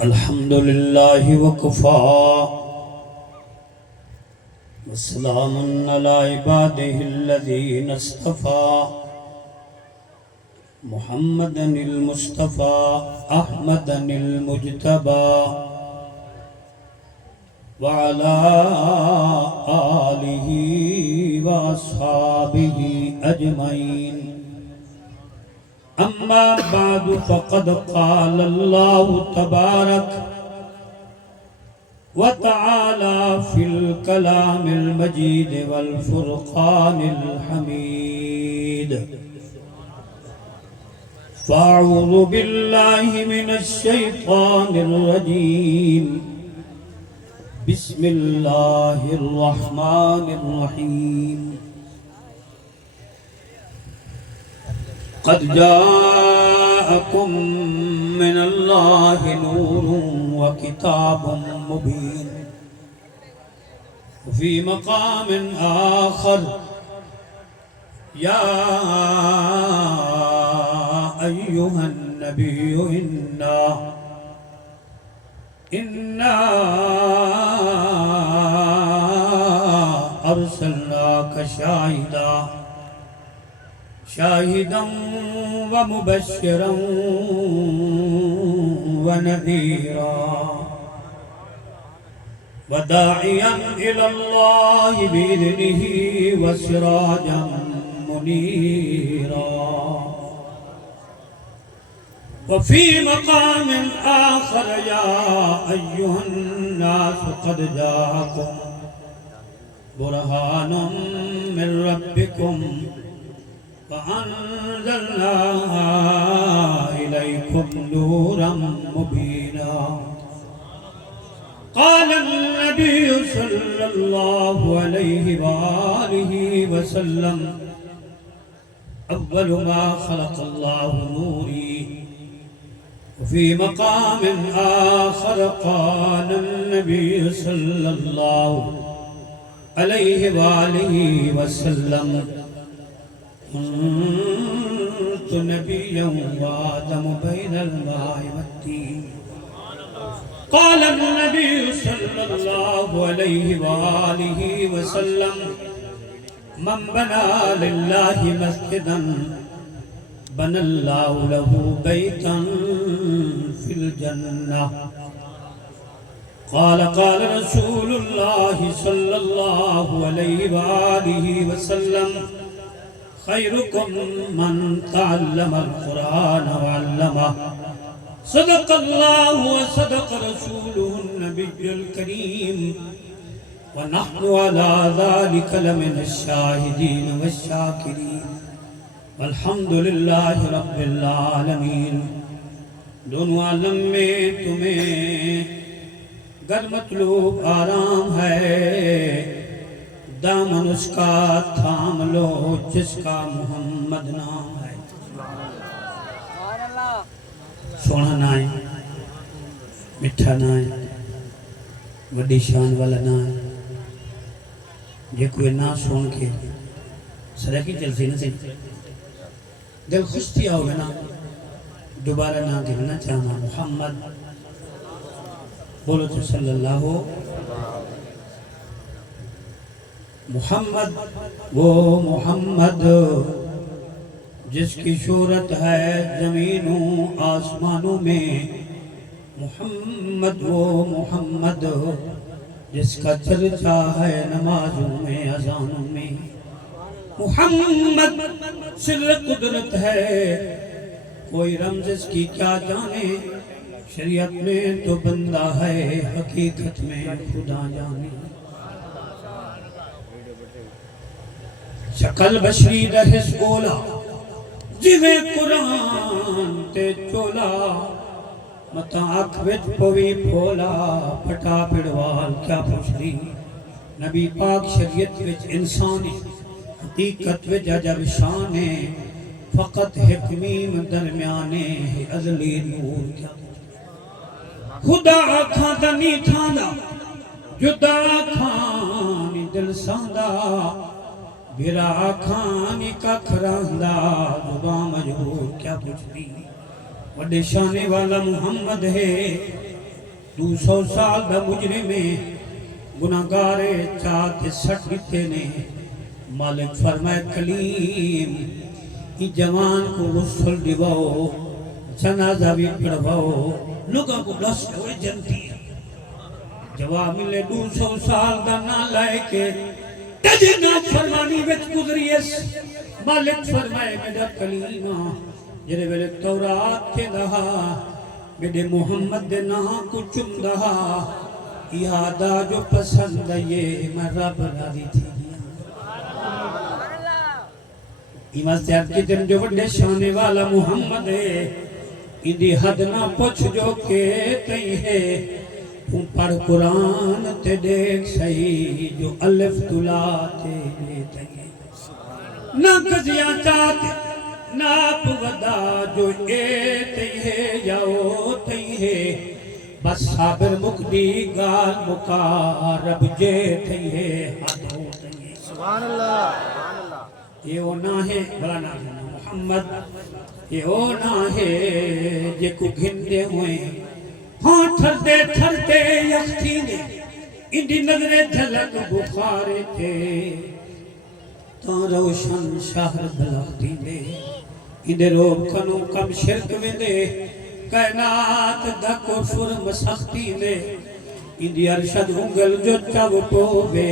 الحمدللہ وکفا وسلام علی عباده الذین اصطفى محمد المصطفى احمد المجتبى وعلى آلہ واصحابہ اجمعین اما بعد فقد قال اللہ تبارک وتعالى في الكلام المجيد والفرقان الحميد فأعوذ بالله من الشيطان الرجيم بسم الله الرحمن الرحيم قد جاءكم من الله نور وكتاب مبين وفي مقام آخر يا أيها النبي إنا أرسلناك شاهدا ومبشرا ونذيرا وداعيا إلى الله بإذنه وسراجا منيرا وفي مقام آخر يا أيها الناس قد جاءكم برهان من ربكم فأنزلنا إليكم نورا مبينا قال النبي صلى الله عليه وآله وسلم أول ما خلق الله نوري وفي مقام آخر قال النبي صلى الله عليه وآله وسلم كنت نبيا وآدم بين الماء والطين قال النبي صلى الله عليه وآله وسلم من بنى لله مسجدا بنى الله له بيتا في الجنة قال رسول الله صلى الله عليه وآله وسلم خيركم من تعلم القرآن وعلمه صدق الله وصدق رسوله النبي الكريم ونحن على ذلك لمن الشاهدين والشاكرين والحمد لله رب العالمين دونوں عالم میں تمہیں گر مطلوب آرام ہے دامن اس کا تھام لو جس کا محمد نام ہے سونا نائیں مٹھا نائیں وڈی شان والا نائیں جے کوئی نہ سون کے سرکی چلسی نہ سی دل خوش تھی آؤ گے نا دوبارہ نہ گرنا چاہنا محمد بولو تو صلی اللہ محمد وہ محمد جس کی شہرت ہے زمینوں آسمانوں میں محمد وہ محمد جس کا چرچا ہے نمازوں میں اذانوں میں محمد سر قدرت ہے کوئی رمز اس کی کیا جانے شریعت میں تو بندہ ہے حقیقت میں خدا جانے شکل بشری رہس اولا جویں قرآن تے چولا متا آنکھ وچ پوی پھولا پھٹا پڑوال کیا پوچھری نبی پاک شریعت وچ انسانی حقیقت وچ عجب شان ہے فقط حکمیم درمیانے ازلی نور کیا خدا آکھاں دا نہیں تھاندا جدا آکھاں دل ساندا بھرا آکھاں کا کھراندا زباں مجبور کیا پوچھنی وڈے شانے والا محمد ہے 200 سال دا مجرم ہے گناہگارے چاہتے سٹ بیتے نے مالک فرمائے کلیم یہ جوان کو غسل دیواؤ جنازہ بھی پڑھواؤ لوگوں کو بلس ہوئے جنتی جواب ملے 200 سال دا نہ لائے کے تجنا فرمانی وچ گزریس مالک فرمائے میرا کلیمہ جرے ویلے تورات کے دہا میرے محمد دے نہاں کو چم دہا یادا جو پسند یہ میں رب راضی تھی ایمان سے عرض کی دن جو وڈے شانے والا محمد ہے اندی حد نہ پوچھ جو کہ تئی ہے تم پڑھ قرآن تے دیکھ صحیح جو الف تلا تے تئی ہے نہ گزیاں چاہتے ناپ ودا جو اے تئی ہے یا او تئی ہے بس صابر مقدی گال مقارب جے تئی ہے حد ہو تئی ہے سبحان اللہ یہ وہ نہ ہے بلا نہ محمد یہ وہ نہ ہے جے کو گھندے ہوئے ہاں تھرتے یختی نے اندی نظریں جھلک بخارے تھے تاں روشن شہر بلغتی نے اندے روب کنوں کم شرک میں دے کائنات دا کفر مسختی نے اندی ارشد ہنگل جو چو پوے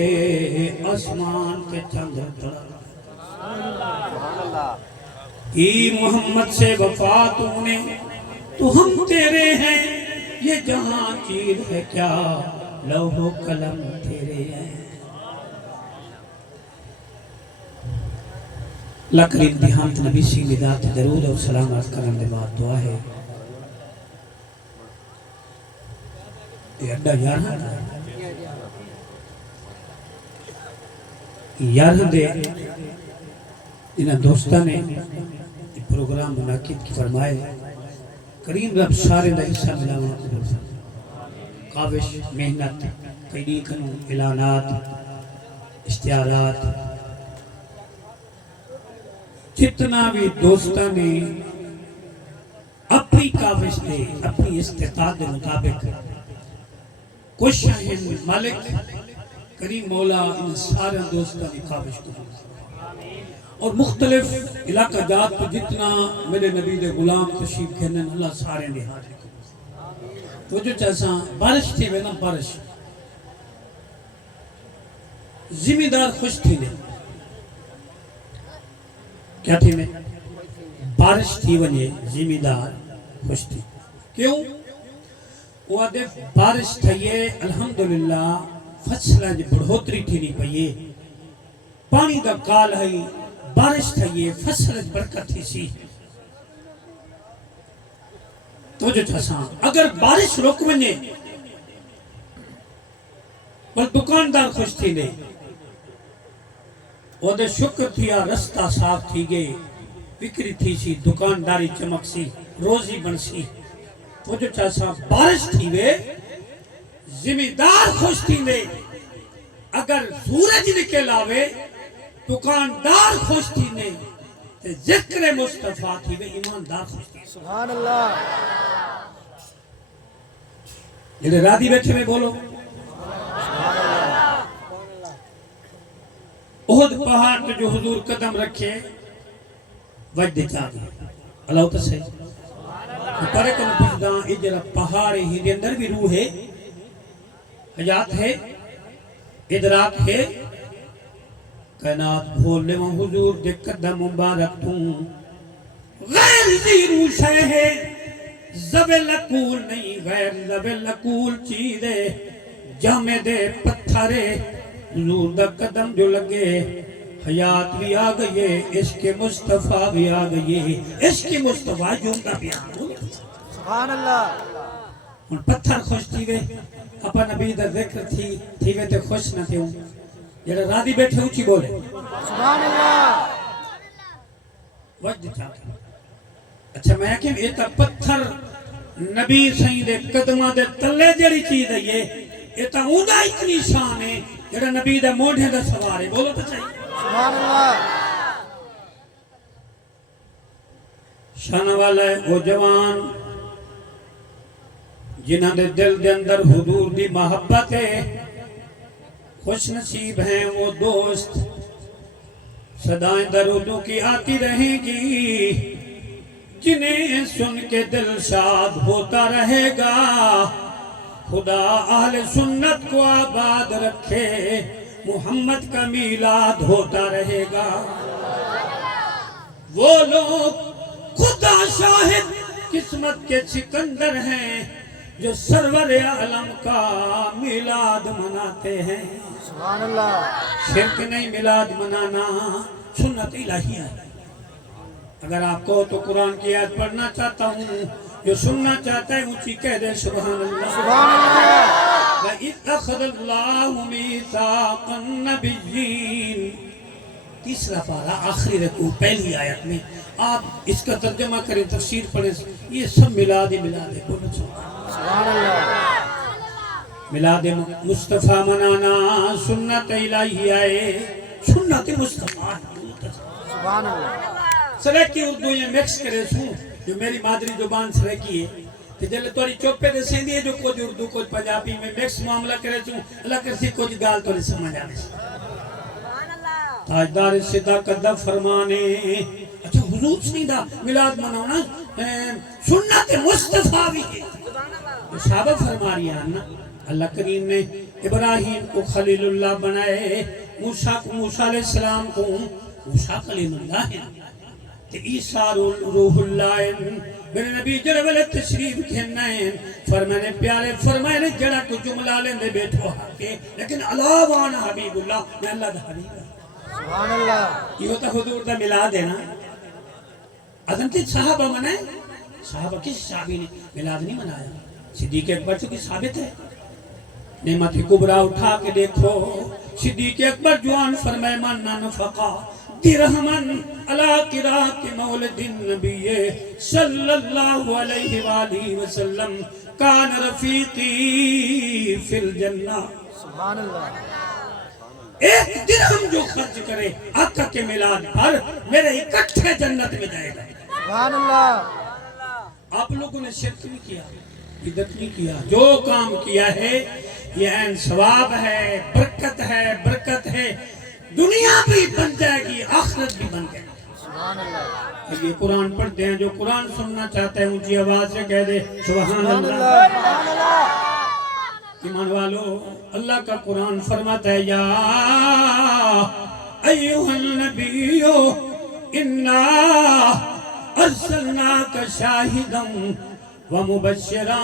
آسمان کے چندر تڑا ہی محمد سے وفا تو نے تو ہم تیرے ہیں یہ جہاں چیز ہے کیا لوح و قلم تیرے ہیں لکرین دیہانت نبی سی ندات درود اور سلامات کرنے بعد دعا ہے یہ اڈا یارہ یارہ دے انہاں دوستہ نے پروگرام منعقد کی فرمائے کریم رب سارے دا حصہ ملاونا قبول فرمائے کاوش محنت قیدی کنوں اعلانات اشتہارات جتنا بھی دوستہ نے اپنی کاوش دے اپنی استطاعت مطابق کوشش ہے مالک کریم مولا ان سارے دوستہ نے کاوش کو اور مختلف علاقہ جات کو جتنا میرے نبی دے غلام تشریف کہنے اللہ سارے نے حاضر کو تو جو چاہسا بارش تھی وینا بارش ذمہ دار خوش تھی نے کیا تھی میں بارش تھی ونجے ذمہ دار خوش تھی کیوں وہ آدھے بارش تھئیے الحمدللہ فصلہ جو بڑھوتری تھی نہیں پئیے پانی دا کال ہے بارش تھا یہ فصل برکت تھی سی تو جو چھساں اگر بارش روک ونجے بل دکاندار خوش تھی لے وہ دے شکر تھیا رستہ صاف تھی گئے وکری تھی سی دکانداری چمک سی روزی بن سی تو جو چھساں بارش تھی وے ذمہ دار خوش تھی لے اگر سورج نکل آوے دکاندار خوش تھی نے ذکر مصطفیٰ تھی وہ ایماندار خوش تھی سبحان اللہ جنہیں رادی بیٹھے میں بولو احد پہاڑ پہ جو حضور قدم رکھے وجد چاہتے اللہ تو صحیح پرے کن پوچھداں اجرا پہاڑی ہی دے اندر بھی روح ہے حیات ہے ادراک ہے کائنات بھولنے میں حضور دے قدم مبارک توں غیر زیرو شے ہے زب لکول نہیں غیر زب لکول چیزے جامع دے پتھرے حضور دا قدم جو لگے حیات بھی آ گئے عشق مصطفیٰ بھی آ گئے عشق مصطفیٰ جوندہ بھی آ گئے سبحان اللہ ان پتھر خوش تھی وے اپا نبی دا ذکر تھی وے تے خوش نہ تھے ہوں جڑا رادی بیٹھے اونچی بولے سبحان اللہ وجد چاہتا اچھا میں کہ یہ تا پتھر نبی سائیں دے قدمہ دے تلے جڑی چیز ہے یہ تا اوندا اتنی شان ہے جڑا نبی دے موڑھے دا سوار ہے بولو تو چاہیے سبحان اللہ شان والا ہے وہ جوان جنہاں دے دل دے اندر حضور دی محبت ہے خوش نصیب ہیں وہ دوست صدائیں درودوں کی آتی رہیں گی جنہیں سن کے دل شاد ہوتا رہے گا خدا اہل سنت کو آباد رکھے محمد کا میلاد ہوتا رہے گا وہ لوگ خدا شاہد قسمت کے سکندر ہیں جو سرور عالم کا میلاد مناتے ہیں سبحان اللہ شرک نہیں میلاد منانا سنت الہیہ ہے اگر آپ کو تو قرآن کی آیت پڑھنا چاہتا ہوں جو سننا چاہتا ہے اونچی کہہ دے سبحان اللہ سبحان اللہ وَإِذْ أَخَذَ اللَّهُ مِيثَاقَ النَّبِيِّينَ تیسرا پارہ آخری رکوع پہلی آیت میں آپ اس کا ترجمہ کریں تفسیر پڑھیں یہ سب میلاد ہے بولو سبحان اللہ میلاد مصطفیٰ منانا سنت الہیہ ہے سنت مصطفیٰ سبحان اللہ سریکی اردو یہ مکس کرے سوں جو میری مادری زبان سریکی ہے کہ جلے توڑی چوپے دے سیندی ہے جو کچھ اردو کچھ پنجابی میں مکس معاملہ کرے سوں اللہ کرسی کچھ گال توڑی سمجھ آنے سے تاجدار صداقت دا فرمانے اچھا حضور سیدھا میلاد منانا سنت مصطفیٰ بھی ہے جو صحابہ فرما رہی ہے اللہ کریم نے ابراہیم کو خلیل اللہ بنائے موسیٰ علیہ السلام کو موسیٰ خلیل اللہ ہے کہ عیسیٰ روح اللہ ہے میرے نبی جڑے والے تشریف کھینا ہے فرمانے پیارے فرمانے جڑا کو جملہ لیندے بیٹھو کے لیکن اللہ وانا حبیب اللہ میں اللہ دا حبیب ہے سبحان اللہ یہ ہوتا حضور دا میلاد ہے نا عظم کی صحابہ منائے صحابہ کس صحابی نے میلاد نہیں منایا صدیق اکبر چونکہ ثابت ہے نعمت کبرا اٹھا کے دیکھو صدیق اکبر جوان فرمائے ماننا نفقا درہمن علا قرات مولد النبی صلی اللہ علیہ وآلہ وسلم کان رفیقی فی الجنہ سبحان اللہ ایک درہم جو خرچ کرے آقا کے میلاد پر میرے اکٹھے جنت میں جائے گا سبحان اللہ آپ لوگوں نے شرک نہیں کیا عدت نہیں کیا جو کام کیا ہے یہ عین ثواب ہے برکت ہے دنیا بھی بن جائے گی آخرت بھی بن جائے گی سبحان اللہ یہ قرآن پڑھتے ہیں جو قرآن سننا چاہتے ہیں اونچی آواز سے کہہ دے سبحان اللہ سبحان اللہ ایمان والو اللہ کا قرآن فرماتا ہے یا ایوہ النبی انا ارسلناک شاہدا ومبشرا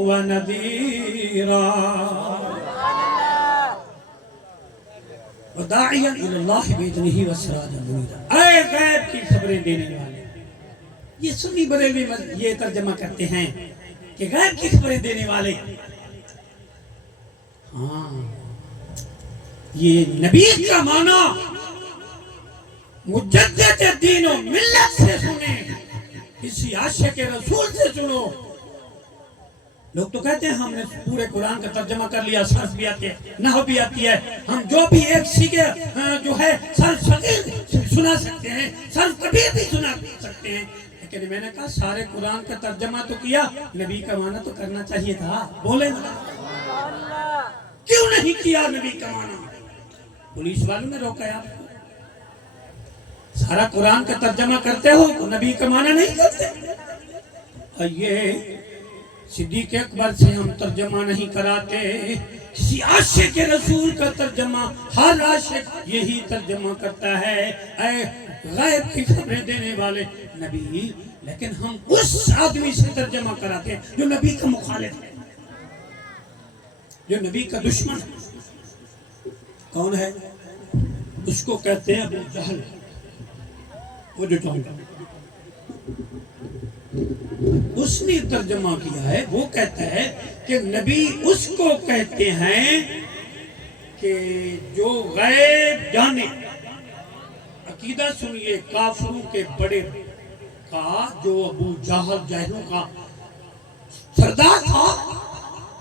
ونذیرا وداعیا الی اللہ باذنہ وسراجا منیرا اے غیب کی خبریں دینے والے یہ سنی بریلوی یہ ترجمہ کرتے ہیں کہ غیب کی خبریں دینے والے ہاں یہ نبی کا معنی مجدد دین و ملت سے سنیں کسی عاشق رسول سے سنو لوگ تو کہتے ہیں ہم نے پورے قرآن کا ترجمہ کر لیا صرف بھی آتی ہے نحو بھی آتی ہے ہم جو بھی ایک سیکھے جو ہے صرف صغیر سنا سکتے ہیں صرف کبیر بھی سنا سکتے ہیں لیکن میں نے کہا سارے قرآن کا ترجمہ تو کیا نبی کا معنی تو کرنا چاہیے تھا بولے نا کیوں نہیں کیا نبی کا معنی پولیس والوں نے روکا ہے آپ کو سارا قرآن کا ترجمہ کرتے ہو تو نبی کا معنی نہیں کرتے یہ صدیق اکبر سے ہم ترجمہ نہیں کراتے کسی عاشق رسول کا ترجمہ ہر عاشق یہی ترجمہ کرتا ہے اے غیب کی خبریں دینے والے نبی لیکن ہم اس آدمی سے ترجمہ کراتے ہیں جو نبی کا مخالف ہے جو نبی کا دشمن ہے کون ہے اس کو کہتے ہیں ابو جہل وہ جو چاہتا اس نے ترجمہ کیا ہے وہ کہتا ہے کہ نبی اس کو کہتے ہیں کہ جو غیب جانے عقیدہ سنیے کافروں کے بڑے کا جو ابو جہل جہلوں کا سردار تھا،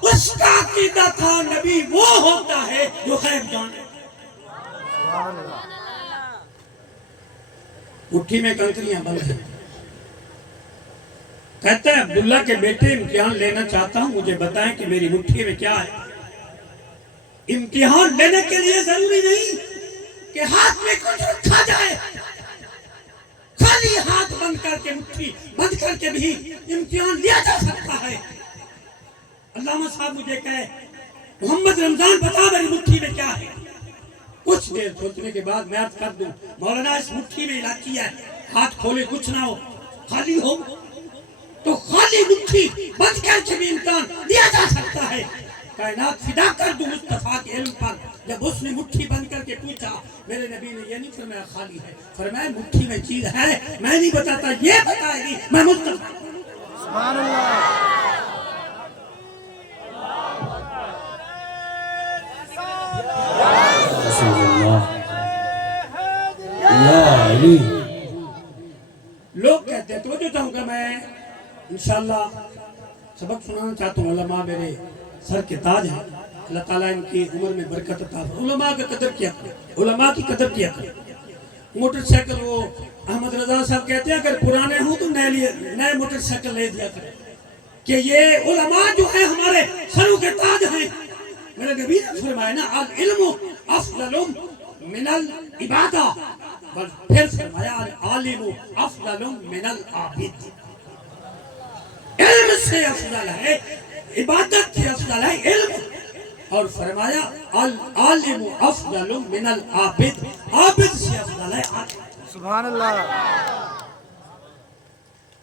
اس کا عقیدہ تھا نبی وہ ہوتا ہے جو غیب جانے۔ سبحان اللہ مٹھی میں کنکریاں بند ہیں، کہتا ہے عبداللہ کے بیٹے امتحان لینا چاہتا ہوں، مجھے بتائیں کہ میری مٹھی میں کیا ہے۔ امتحان لینے کے لیے ضروری نہیں کہ ہاتھ میں کچھ رکھا جائے، خالی ہاتھ بند کر کے مٹھی بند کر کے بھی امتحان لیا جا سکتا ہے۔ علامہ صاحب مجھے کہے محمد رمضان بتا میری مٹھی میں کیا ہے۔ کچھ دیر سوچنے کے بعد میں عرض کر دوں مولانا اس مٹھی میں علاقی ہے، ہاتھ کھولے کچھ نہ ہو، خالی ہو تو خالی مٹھی بند کر کے بھی امتحان لیا جا سکتا ہے۔ کائنات فدا کر دوں مصطفیٰ کے علم پر، جب اس نے مٹھی بند کر کے پوچھا میرے نبی نے یہ نہیں فرمایا خالی ہے، فرمایا مٹھی میں چیز ہے، میں نہیں بتاتا یہ بتائے گی، میں مصطفیٰ۔ سبحان اللہ رسول اللہ یا علی۔ لوگ کہتے ہیں توجہ چاہوں گا، میں انشاءاللہ سبق سنانا چاہتا ہوں۔ علماء میرے سر کے تاج ہیں، اللہ تعالیٰ ان کی عمر میں برکت عطا فرمائے۔ علماء کی قدر کیا کریں، علماء کی قدر کیا کریں۔ موٹر سائیکل وہ احمد رضا صاحب کہتے ہیں اگر پرانے ہوں تو نئے موٹر سائیکل لے دیا کریں، کہ یہ علماء جو ہیں ہمارے سروں کے تاج ہیں۔ میرے نبی نے فرمایا نا العلم افضل من العبادہ، بس پھر فرمایا العالم افضل من العابد، علم سے افضل ہے، عبادت سے افضل ہے علم، اور فرمایا العالم افضل من العابد، عابد سے افضل ہے عالم۔ سبحان اللہ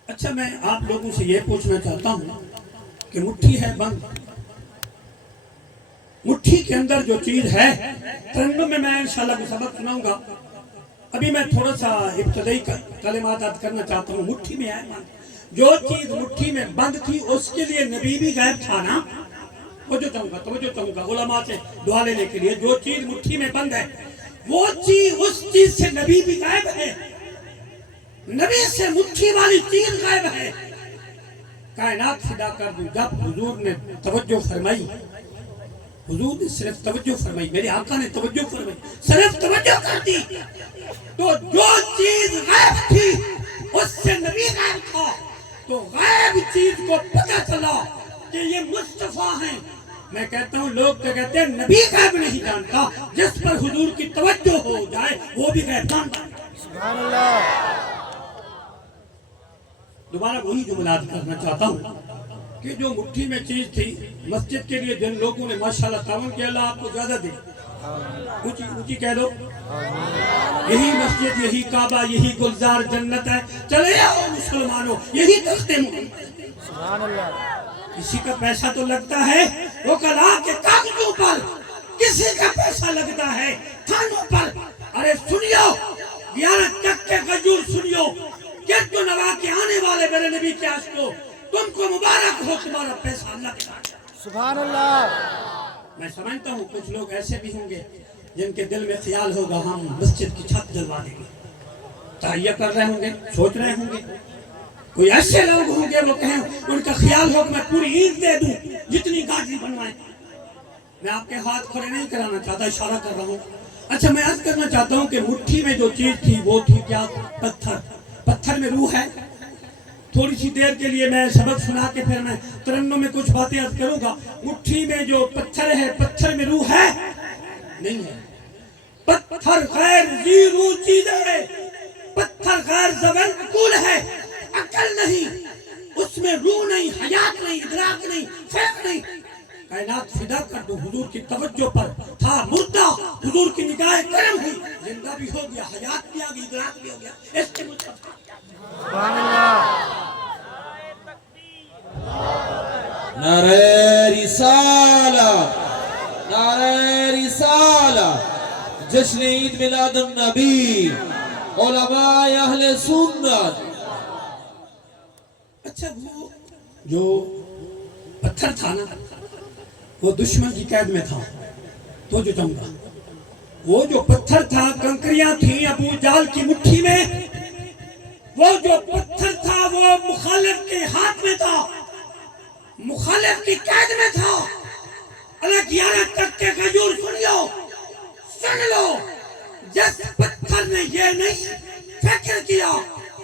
اچھا میں آپ لوگوں سے یہ پوچھنا چاہتا ہوں کہ مٹھی ہے بند، مٹھی کے اندر جو چیز ہے، ترنم میں انشاءاللہ کوئی سبق سناؤں گا، ابھی میں تھوڑا سا ابتدائی کلمات عرض کرنا چاہتا ہوں۔ مٹھی میں ہے بند، جو چیز مٹھی میں بند تھی اس کے لیے نبی بھی غائب تھا نا۔ توجہ چاہوں گا علماء سے دعا لینے کے لیے، جو چیز مٹھی میں بند ہے وہ چیز، اس چیز سے نبی بھی غائب ہے، نبی سے مٹھی والی چیز غائب ہے۔ کائنات فدا کر دوں، جب حضور نے توجہ فرمائی، حضور نے صرف توجہ فرمائی، میرے آقا نے توجہ فرمائی، صرف توجہ کر دی تو جو چیز غائب تھی اس سے نبی غائب تھا، تو غائب چیز کو پتہ چلا کہ یہ مصطفیٰ ہیں۔ میں کہتا ہوں لوگ تو کہتے ہیں نبی غائب نہیں جانتا، جس پر حضور کی توجہ ہو جائے وہ بھی غائب جانتا ہے۔ سبحان اللہ دوبارہ وہی جملات کرنا چاہتا ہوں کہ جو مٹھی میں چیز تھی، مسجد کے لیے جن لوگوں نے ماشاءاللہ تعاون کیا، اللہ آپ کو زیادہ دے، اونچی کہہ دو، یہی مسجد، یہی کعبہ، یہی گلزار جنت ہے، چلے آؤ مسلمانوں، یہی تخت محمد۔ سبحان اللہ کسی کا پیسہ تو لگتا ہے، وہ کلا کے کاغذوں پر، کسی کا پیسہ لگتا ہے تھانوں پر۔ ارے سنیو زیارت تک کے غیور سنیو، کہ جو نوا کے آنے والے میرے نبی کے عاشقوں، تم کو مبارک ہو، تمہارا پیسہ اللہ کے ساتھ ہے۔ سبحان اللہ میں سمجھتا ہوں کچھ لوگ ایسے بھی ہوں گے جن کے دل میں خیال ہوگا ہم مسجد کی چھت دلوا دیں گے، تہیہ کر رہے ہوں گے، سوچ رہے ہوں گے۔ کوئی ایسے لوگ ہوں گے وہ کہیں، ان کا خیال ہو کہ میں پوری اینٹ دے دوں جتنی گاڑی بنوائیں۔ میں آپ کے ہاتھ کھڑے نہیں کرانا چاہتا، اشارہ کر رہا ہوں۔ اچھا میں عرض کرنا چاہتا ہوں کہ مٹھی میں جو چیز تھی وہ تھی کیا؟ پتھر۔ پتھر میں روح ہے۔ تھوڑی سی دیر کے لیے میں سبق سنا کے پھر میں ترنم میں کچھ باتیں عرض کروں گا۔ مٹھی میں جو پتھر ہے، پتھر میں روح ہے؟ نہیں ہے۔ پتھر غیر ذی روح چیز ہے، پتھر غیر ذوال عقول ہے، عقل نہیں، اس میں روح نہیں، حیات نہیں، ادراک نہیں، فہم نہیں۔ کائنات فدا کر دو حضور کی توجہ پر، تھا مردہ، حضور کی نگاہ کرم ہوئی، زندہ بھی ہو گیا، حیات بھی آ گئی، ادراک بھی ہو گیا، اس کے مصطفیٰ۔ سبحان اللہ نعرہ رسالہ، نعرہ رسالہ، جشن عید میلاد النبی، علماء اہل سنت۔ اچھا وہ جو پتھر تھا نا، وہ دشمن کی قید میں تھا۔ تو جو چاہوں گا وہ جو پتھر تھا کنکریاں تھیں ابو جال کی مٹھی میں، وہ جو پتھر تھا وہ مخالف کے ہاتھ میں تھا، مخالف کی قید میں تھا۔ اللہ 11 تک کے غیور سن لو، جس پتھر نے یہ نہیں فکر کیا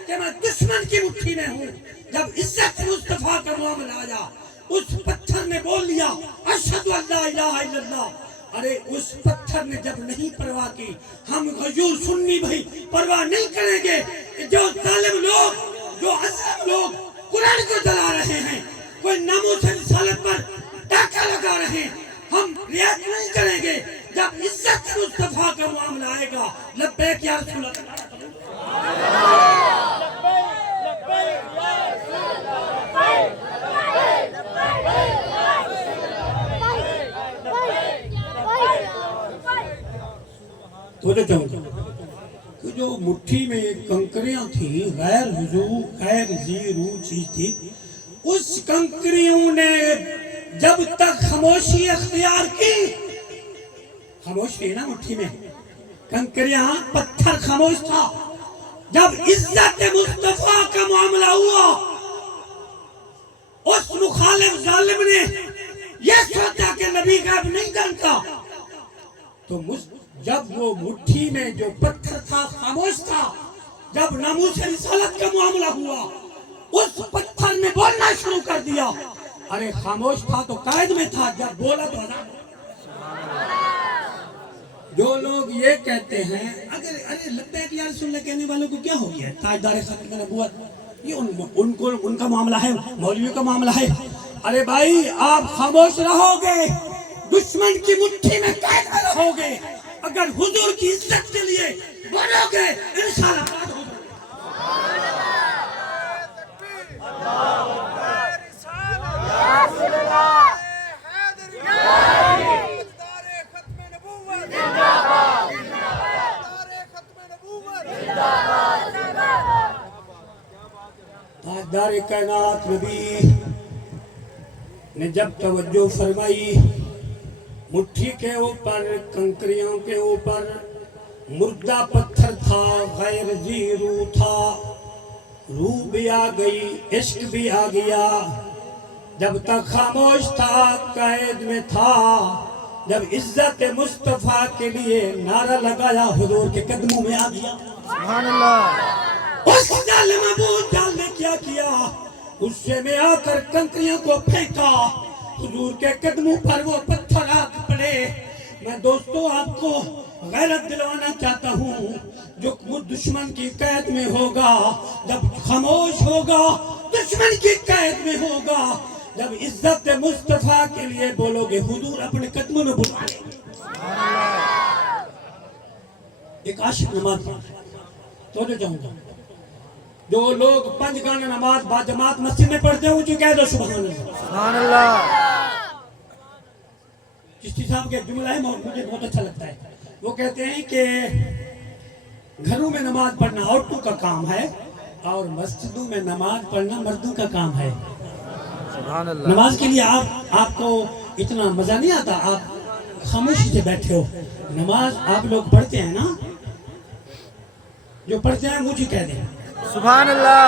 کہ میں دشمن کی مٹھی میں ہوں، جب عزت مصطفیٰ کا معاملہ آیا اس پتھر نے بول لیا اشہد ان لا الہ الا اللہ۔ ارے اس پتھر نے جب نہیں پرواہ کی، ہم غیور سنی بھائی پرواہ نہیں کریں گے۔ جو ظالم لوگ، جو عظیم لوگ قرآن کو جلا رہے ہیں، کوئی ناموس رسالت پر ڈاکہ لگا رہے ہیں، ہم رعایت نہیں کریں گے۔ جب عزت مصطفیٰ کا معاملہ آئے گا لبیک یا رسول اللہ، تو جو چاہوں گا کہ جو مٹھی میں کنکریاں تھیں، غیر وضو غیر ذی روح چیز تھی، اس کنکریوں نے جب تک خاموشی اختیار کی، خاموش ہے نا مٹھی میں کنکریاں، پتھر خاموش تھا۔ جب عزت مصطفیٰ کا معاملہ ہوا اس مخالف ظالم نے یہ سوچا کہ نبی غیب نہیں جانتا، تو جب وہ مٹھی میں جو پتھر تھا خاموش تھا، جب ناموس رسالت کا معاملہ ہوا اس پتھر نے بولنا شروع کر دیا۔ ارے خاموش تھا تو قید میں تھا، جب بولا تو آزاد۔ جو لوگ یہ کہتے ہیں ارے لبیک یا رسول اللہ کہنے والوں کو کیا ہو گیا، تاجدار ختم نبوت، یہ ان کا معاملہ ہے، مولویوں کا معاملہ ہے۔ ارے بھائی آپ خاموش رہو گے، دشمن کی مٹھی میں قید میں رہو گے، اگر حضور کی عزت کے لیے بولو گے انشاءاللہ بات ہوگی۔ تاجدار کائنات نبی نے جب توجہ فرمائی، مٹھی کے اوپر کنکریوں کے اوپر مردہ پتھر تھا، غیر ذی روح تھا، روح بھی آ گئی، عشق بھی آ گیا۔ جب تک خاموش تھا قید میں تھا، جب عزت مصطفیٰ کے لیے نعرہ لگایا حضور کے قدموں میں آ گیا۔ سبحان اللہ۔ اس ظالم ابو جہل نے کیا کیا، غصے میں آ کر کنکریوں کو پھینکا، حضور کے قدموں پر وہ پتھر آ پڑے۔ میں دوستو آپ کو غیرت دلوانا چاہتا ہوں، جو دشمن کی قید میں ہوگا، جب خاموش ہوگا دشمن کی قید میں ہوگا، جب عزت مصطفیٰ کے لیے بولو گے حضور اپنے قدموں میں بلا لیں گے۔ ایک عاشق نماز تو جو جاؤں گا، جو لوگ 5 گانا نماز با جماعت مسجد میں پڑھتے ہیں اونچی کہہ دو سبحان اللہ۔ سبحان اللہ۔ چشتی صاحب کے جملہ ہے مجھے بہت اچھا لگتا ہے، وہ کہتے ہیں کہ گھروں میں نماز پڑھنا عورتوں کا کام ہے اور مسجدوں میں نماز پڑھنا مردوں کا کام ہے۔ سبحان اللہ۔ نماز کے لیے آپ کو اتنا مزہ نہیں آتا، آپ خاموشی سے بیٹھے ہو۔ نماز آپ لوگ پڑھتے ہیں نا، جو پڑھتے ہیں مجھے کہہ دیں سبحان اللہ۔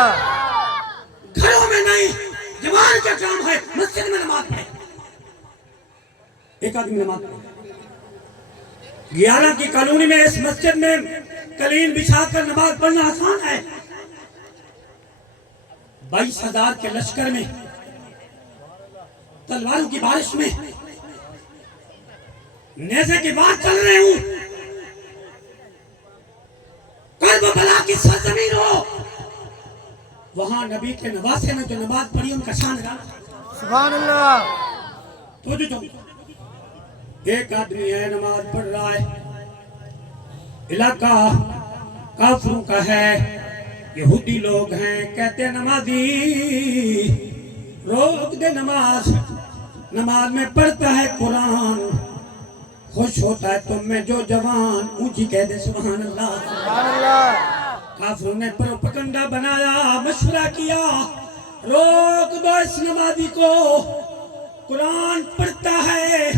گھروں میں نہیں، جوان کا کام ہے مسجد میں نماز پڑھے۔ ایک آدمی نماز پڑھے 11 کی کالونی میں، اس مسجد میں قالین بچھا کر نماز پڑھنا آسان ہے۔ 22,000 کے لشکر میں، تلواروں کی بارش میں، نیزے کی بات چل رہے ہوں، کرب بلا کی سرزمین ہو، وہاں نبی کے نواسے میں جو نماز پڑھی ان کا شان رہا۔ سبحان اللہ۔ تو جو ایک آدمی ہے نماز پڑھ رہا ہے، علاقہ کافروں کا ہے، یہودی لوگ ہیں، کہتے ہیں نمازی روک دے نماز میں پڑھتا ہے قرآن، خوش ہوتا ہے تم میں جو جوان، اونچی کہہ دے سبحان اللہ۔ سبحان اللہ۔ کافروں نے پروپیگنڈا بنایا، مشورہ کیا، روک دو اس نمازی کو، قرآن پڑھتا ہے،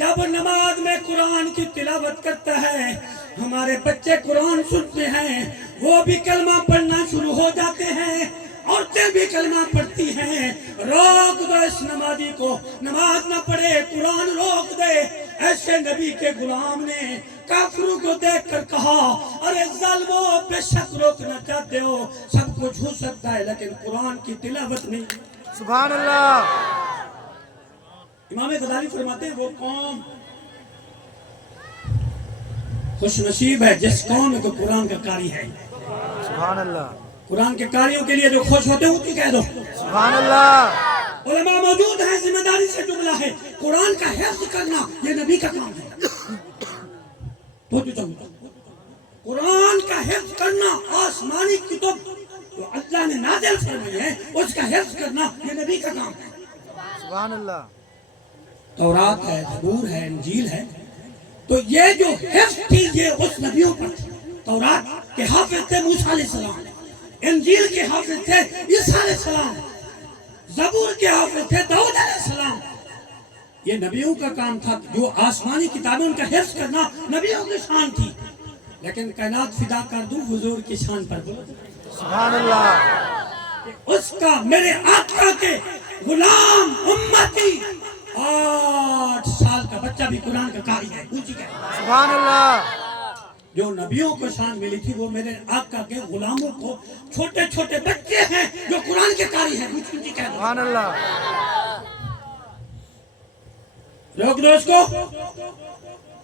جب نماز میں قرآن کی تلاوت کرتا ہے ہمارے بچے قرآن سنتے ہیں وہ بھی کلمہ پڑھنا شروع ہو جاتے ہیں عورتیں بھی کلمہ پڑھتی ہیں روک دو اس نمازی کو نماز نہ پڑھے قرآن روک دے ایسے نبی کے غلام نے کافروں کو دیکھ کر کہا ارے ظالمو بے شک روکنا چاہتے ہو سب کچھ ہو سکتا ہے لیکن قرآن کی تلاوت نہیں سبحان اللہ امام غزالی فرماتے ہیں وہ قوم خوش نصیب ہے جس قوم میں تو قرآن کا قاری ہے سبحان اللہ قرآن کے قاریوں کے لیے جو خوش ہوتے ہیں اونچی کہہ دو سبحان اللہ علماء موجود ہیں ذمہ داری سے جملہ ہے قرآن کا حفظ کرنا یہ نبی کا کام ہے قرآن کا حفظ کرنا آسمانی کتب جو اللہ نے نازل فرمائی ہے اس کا حفظ کرنا یہ نبی کا کام ہے سبحان اللہ تورات ہے زبور ہے انجیل ہے تو یہ جو حفظ تھی یہ اس نبیوں پر تھی تورات کے حافظ تھے موسیٰ علیہ السلام انجیل کے حافظ تھے عیسیٰ علیہ السلام زبور کے حافظ تھے داؤد علیہ السلام یہ نبیوں کا کام تھا جو آسمانی کتابیں ان کا حفظ کرنا نبیوں کی شان تھی لیکن کائنات فدا کر دوں حضور کی شان پر بولو سبحان اللہ اس کا میرے آقا کے غلام امتی 8 سال کا بچہ بھی قرآن کا قاری ہے اونچی کہہ سبحان اللہ جو نبیوں کو شان ملی تھی وہ میرے آقا کے غلاموں کو چھوٹے چھوٹے بچے ہیں جو قرآن کے قاری ہیں اونچی کہہ سبحان اللہ روک دو اس کو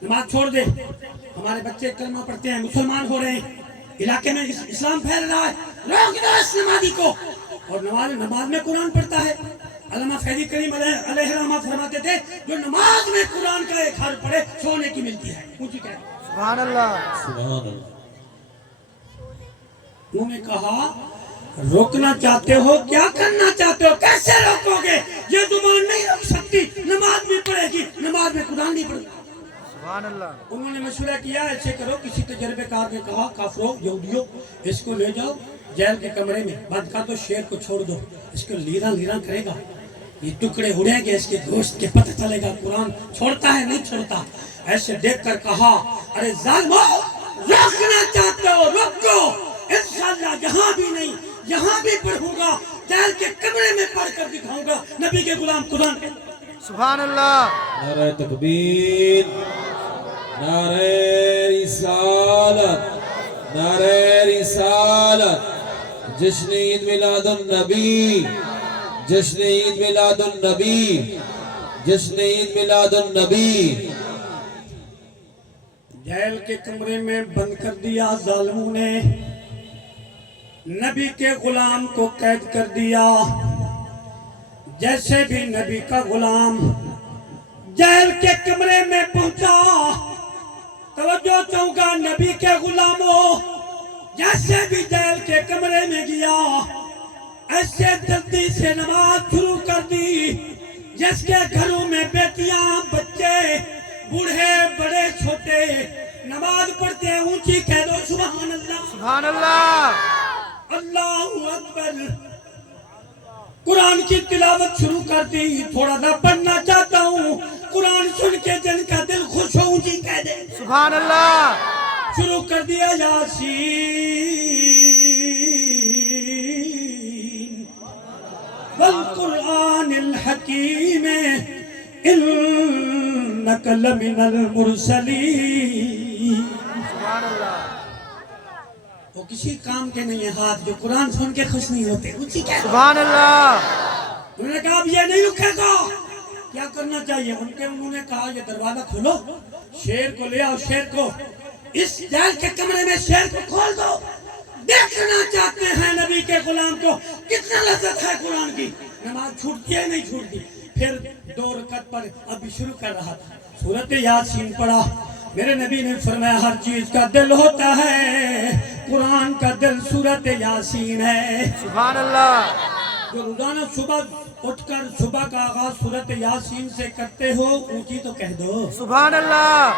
نماز چھوڑ دے ہمارے بچے کلمہ پڑھتے ہیں مسلمان ہو رہے ہیں علاقے میں اسلام پھیل رہا ہے روک دو اس نمازی کو اور نماز میں قرآن پڑھتا ہے علامہ فیضی کریم علیہ الرحمہ فرماتے تھے جو نماز میں قرآن کا ایک حرف پڑھے سونے کی ملتی ہے اونچی کہہ سبحان اللہ سبحان اللہ انہوں نے کہا روکنا چاہتے ہو کیا کرنا چاہتے ہو کیسے روکو گے یہ زبان نہیں روک سکتی نماز بھی پڑھے گی نماز میں قرآن نہیں پڑھے گی سبحان اللہ انہوں نے مشورہ کیا ایسے کرو کسی تجربے کار نے کہا کافروں یہودیوں اس کو لے جاؤ جیل کے کمرے میں بند کر دو شیر کو چھوڑ دو اس کو لیرا لیرا کرے گا یہ ٹکڑے اڑیں گے اس کے گوشت کے پتہ چلے گا قرآن چھوڑتا ہے نہیں چھوڑتا ایسے دیکھ کر کہا ارے ظالمو روکنا چاہتے ہو روکو انشاءاللہ یہاں بھی نہیں یہاں بھی پڑھوں گا جیل کے کمرے میں پڑھ کر دکھاؤں گا نبی کے غلام قرآن کے سبحان اللہ نعرہ تکبیر نعرہ رسالت نعرہ رسالت جشن عید میلاد النبی جشن عید میلاد النبی جشن عید میلاد النبی جیل کے کمرے میں بند کر دیا ظالموں نے نبی کے غلام کو قید کر دیا جیسے بھی نبی کا غلام جیل کے کمرے میں پہنچا توجہ چاہوں گا نبی کے غلاموں جیسے بھی جیل کے کمرے میں گیا ایسے جلدی سے نماز شروع کر دی جس کے گھروں میں بیٹیاں بچے بوڑھے بڑے چھوٹے نماز پڑھتے ہیں اونچی کہہ دو سبحان اللہ سبحان اللہ اللہ اکبر قرآن کی تلاوت شروع کر دی تھوڑا سا پڑھنا چاہتا ہوں قرآن سن کے جن کا دل خوش ہو اونچی کہہ دے سبحان اللہ شروع کر دیا یاسین والقرآن الحکیم انک لمن المرسلین سبحان اللہ وہ کسی کام کے نہیں ہیں ہاتھ جو قرآن سن کے خوش نہیں ہوتے اونچی کہہ دو سبحان اللہ انہوں نے کہا اب یہ نہیں رکھے گا کیا کرنا چاہیے انہوں نے کہا یہ دروازہ کھولو شیر کو لے آؤ شیر کو اس جیل کے کمرے میں شیر کو کھول دو دیکھنا چاہتے ہیں نبی کے غلام کو کتنا لذت ہے قرآن کی نماز چھوٹتی ہے نہیں چھوٹتی پھر 2 رکعت پر ابھی شروع کر رہا تھا سورۃ یاسین پڑھا میرے نبی نے فرمایا ہر چیز کا دل ہوتا ہے قرآن کا دل سورۃ یاسین ہے سبحان اللہ جو روزانہ صبح اٹھ کر صبح کا آغاز سورۃ یاسین سے کرتے ہو اونچی تو کہہ دو سبحان اللہ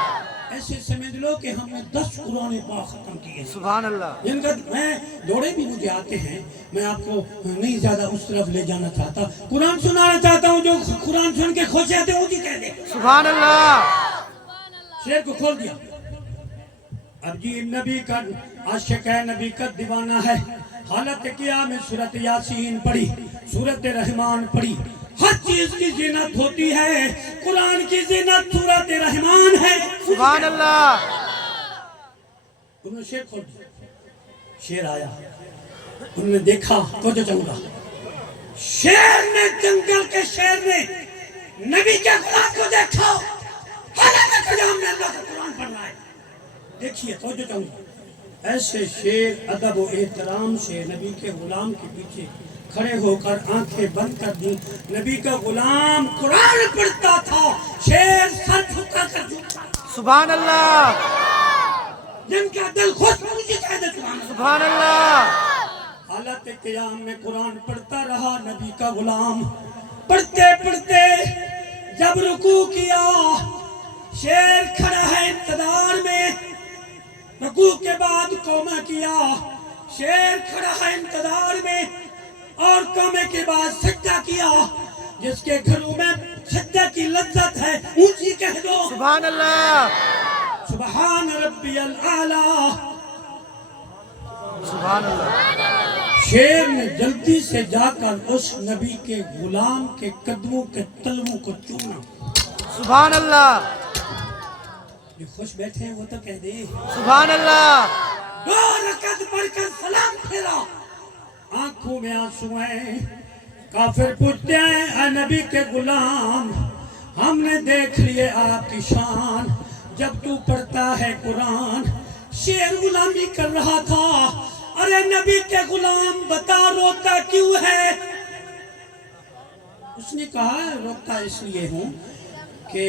ایسے سمجھ لو کہ ہم نے 10 قرآن پاک ختم کیے ہیں، سبحان اللہ جن کا میں دوڑے بھی مجھے آتے ہیں. میں آپ کو نہیں زیادہ اس طرف لے جانا چاہتا، قرآن سنانا چاہتا ہوں. جو قرآن سن کے خوش آتے ہیں وہ کی کہہ دے. سبحان اللہ شیر کو کھول دیا. اب جی نبی کا عاشق ہے، نبی کا دیوانہ ہے. حالت قیام میں سورت یاسین پڑھی، سورت رحمان پڑھی. ہر چیز کی زینت ہوتی ہے، قرآن کی زینت سورت رحمان ہے. سبحان اللہ انہوں نے شیر کھول دیا. شیر آیا، انہوں نے دیکھا تو جو چاہوں گا. شیر نے، جنگل کے شیر نے نبی کے قرآن کو دیکھا. حالت قیام میں اللہ کا قرآن پڑھ رہا ہے. دیکھیے تو جو چاہوں گا. ایسے شیر ادب و احترام سے نبی کے غلام کے پیچھے کھڑے ہو کر آنکھیں بند کر دی. نبی کا غلام قرآن پڑھتا تھا، شیر سر جھکا کر جھکا. سبحان اللہ جن کا دل خوش مجھے کہہ دے سبحان اللہ. سبحان اللہ حالت قیام میں قرآن پڑھتا رہا نبی کا غلام. پڑھتے پڑھتے جب رکوع کیا، شیر کھڑا ہے انتظار میں. رکوع کے بعد قومہ کیا، شیر کھڑا ہے انتظار میں. اور قومے کے بعد سجدہ کیا. جس کے گھروں میں سجدہ کی لذت ہے اونچی کہہ دو سبحان اللہ سبحان ربی الاعلیٰ. سبحان اللہ شیر نے جلدی سے جا کر اس نبی کے غلام کے قدموں کے تلووں کو چوما. سبحان اللہ جو خوش بیٹھے ہیں وہ تو کہہ دے. سبحان اللہ 2 رکعت پڑھ کر سلام پھیرا. آنکھوں میں آنسو ہیں. کافر پوچھتے ہیں اے نبی کے غلام، ہم نے دیکھ لیے آپ کی شان جب تو پڑھتا ہے قرآن. شیر غلامی کر رہا تھا. ارے نبی کے غلام بتا روتا کیوں ہے؟ اس نے کہا روتا اس لیے ہوں کہ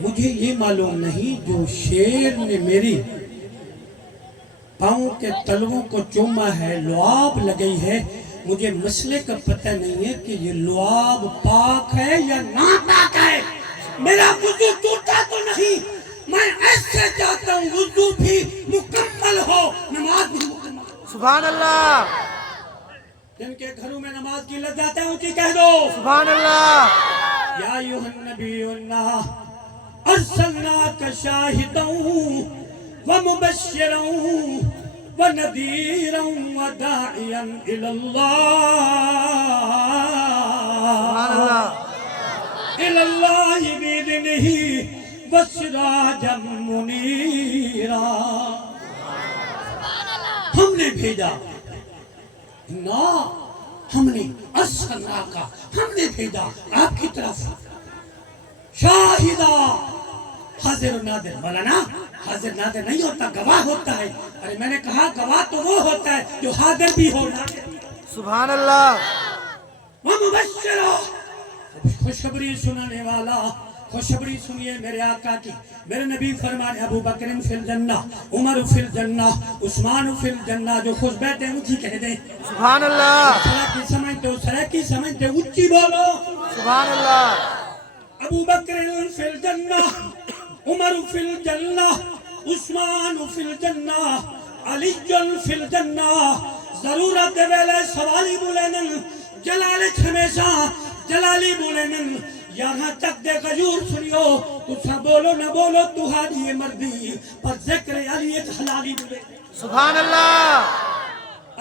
مجھے یہ معلوم نہیں جو شیر نے میری پاؤں کے تلووں کو چوما ہے، لعاب لگئی ہے. مجھے مسئلے کا پتہ نہیں ہے کہ یہ لعاب پاک ہے یا ناپاک ہے. میرا وضو ٹوٹا تو نہیں. میں ایسے چاہتا ہوں وضو بھی مکمل ہو، نماز بھی مکمل ہو. سبحان اللہ جن کے گھروں میں نماز کی لذت ہے اونچی کہہ دو سبحان اللہ یا ایھا النبی انا ارسلناک شاہدا ومبشرا ونذیرا وداعیا الی اللہ بإذنہ وسراجا منیرا. ہم نے بھیجا نا، ہم نے ارسلناک، ہم نے بھیجا آپ کی طرف شاہدہ. حاضر و ناظر مولانا حاضر ناظر نہیں ہوتا، گواہ ہوتا ہے. ارے میں نے کہا گواہ تو وہ ہوتا ہے جو حاضر بھی ہو ناظر بھی ہو. سبحان اللہ ومبشرا، خوشخبری سنانے والا. خوشخبری سنیے میرے آقا کی. میرے نبی فرمانے ابو بکر فی الجنہ، عمر فی الجنہ، عثمان فی الجنہ. جو خوش بیٹھے اونچی کہہ دیں سبحان اللہ سرکی سمجھتے ہو، سرکی سمجھتے اونچی بولو. سبحان اللہ ابو بکر فی الجنہ، عمر فی الجنہ، عثمان فی الجنہ، علی فی الجنہ. ضرورت ویلے سوالی بولینن، جلالچ ہمیشہ جلالی بولینن. یہاں تک دے غیور سنیو، تسا بولو نہ بولو تہاڈی مردی، پر ذکر علی حلالی بولے. سبحان اللہ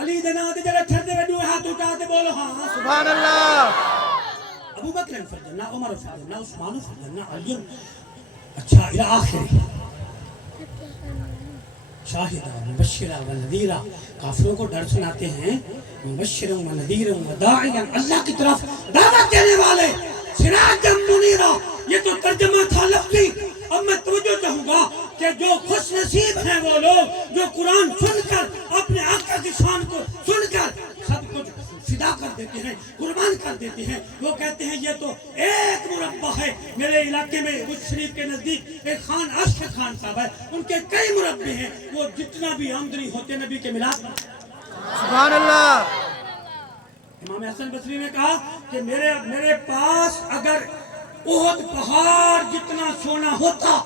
علی دے نام تے جڑے ٹھردے وے دوے ہاتھ اٹھا کے بولو ہاں. سبحان اللہ ابو بکر فی الجنہ، عمر فی الجنہ، عثمان فی الجنہ، علی. اچھا الى آخری شاہدہ مبشرہ و نذیرہ. کافروں کو ڈر سناتے ہیں. مبشرہ و نذیرہ و داعیا، اللہ کی طرف دعوت دینے والے. سراجا منیرا، یہ تو ترجمہ تھا لفظی. اب میں توجہ چاہوں گا کہ جو خوش نصیب ہیں وہ لوگ جو قرآن سن کر اپنے آقا کی شان کو سن کر سب کچھ فدا کر دیتے ہیں، قربان کر دیتے ہیں. وہ کہتے ہیں یہ تو ایک مربع ہے. میرے علاقے میں اس شریف کے نزدیک ایک خان اشرف خان صاحب ہے، ان کے کئی مربع ہیں. وہ جتنا بھی آمدنی ہوتے نبی کے میلاد میں. سبحان اللہ امام حسن بصری نے کہا کہ میرے پاس اگر احد پہاڑ جتنا سونا ہوتا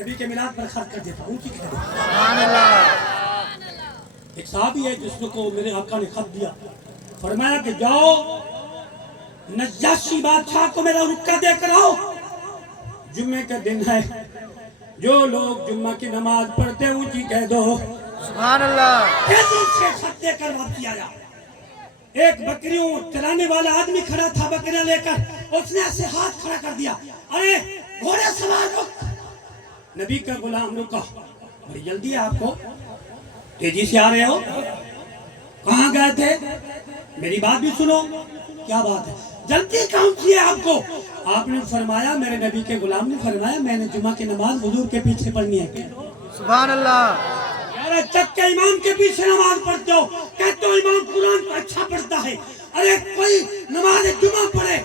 نبی کے میلاد پر خرچ کر دیتا ہوں، اونچی کہہ دو۔ سبحان اللہ ایک صحابی ہے جس کو میرے آقا نے خط دیا، فرمایا کہ جاؤ نجاشی بادشاہ کو میرا رکا دے کر آؤ، جمعے کا دن ہے، جو لوگ جمعہ کی نماز پڑھتے ہیں اونچی کہہ دو۔ سبحان اللہ تیزی سے خط دے کر واپس آیا۔ ایک بکریوں چلانے والا آدمی کھڑا تھا بکریاں لے کر، اس نے ایسے ہاتھ کھڑا کر دیا، ارے گھوڑے سوار رک۔ نبی کا غلام رکا، بڑی جلدی ہے آپ کو، تیزی سے آ رہے ہو، کہاں گئے تھے؟ میری بات بھی سنو، کیا بات ہے، جلدی کہاں سی ہے آپ کو؟ آپ نے فرمایا، میرے نبی کے غلام نے فرمایا، میں نے جمعہ کی نماز حضور کے پیچھے پڑھنی ہے۔ سبحان اللہ ارے چک کے امام کے پیچھے نماز پڑھتے ہو، کہتے ہو امام قرآن کو اچھا پڑھتا ہے، ارے کوئی نماز جمعہ پڑھے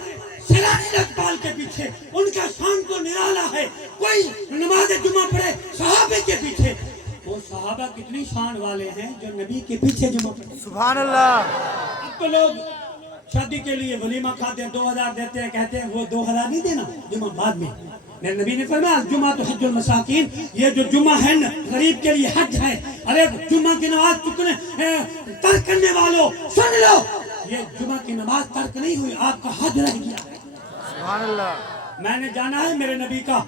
سیلانی لکپال کے پیچھے، ان کا شان تو نرالا ہے، کوئی نماز جمعہ پڑھے صحابے کے پیچھے، وہ صحابہ کتنی شان والے ہیں جو نبی کے پیچھے جمعہ پڑھتے۔ سبحان اللہ اب تو لوگ شادی کے لیے ولیمہ کھاتے ہیں، 2000 دیتے ہیں، کہتے ہیں وہ 2000 نہیں دینا، جمعہ بعد میں۔ میرے نبی نے فرمایا جمعہ تو حج المساکین، یہ جو جمعہ ہے نا غریب کے لیے حج ہے، ارے جمعہ کی نماز ترک کرنے والوں سن لو، یہ جمعہ کی نماز ترک نہیں ہوئی، آپ کا حج رہ گیا۔ سبحان اللہ میں نے جانا ہے میرے نبی کا،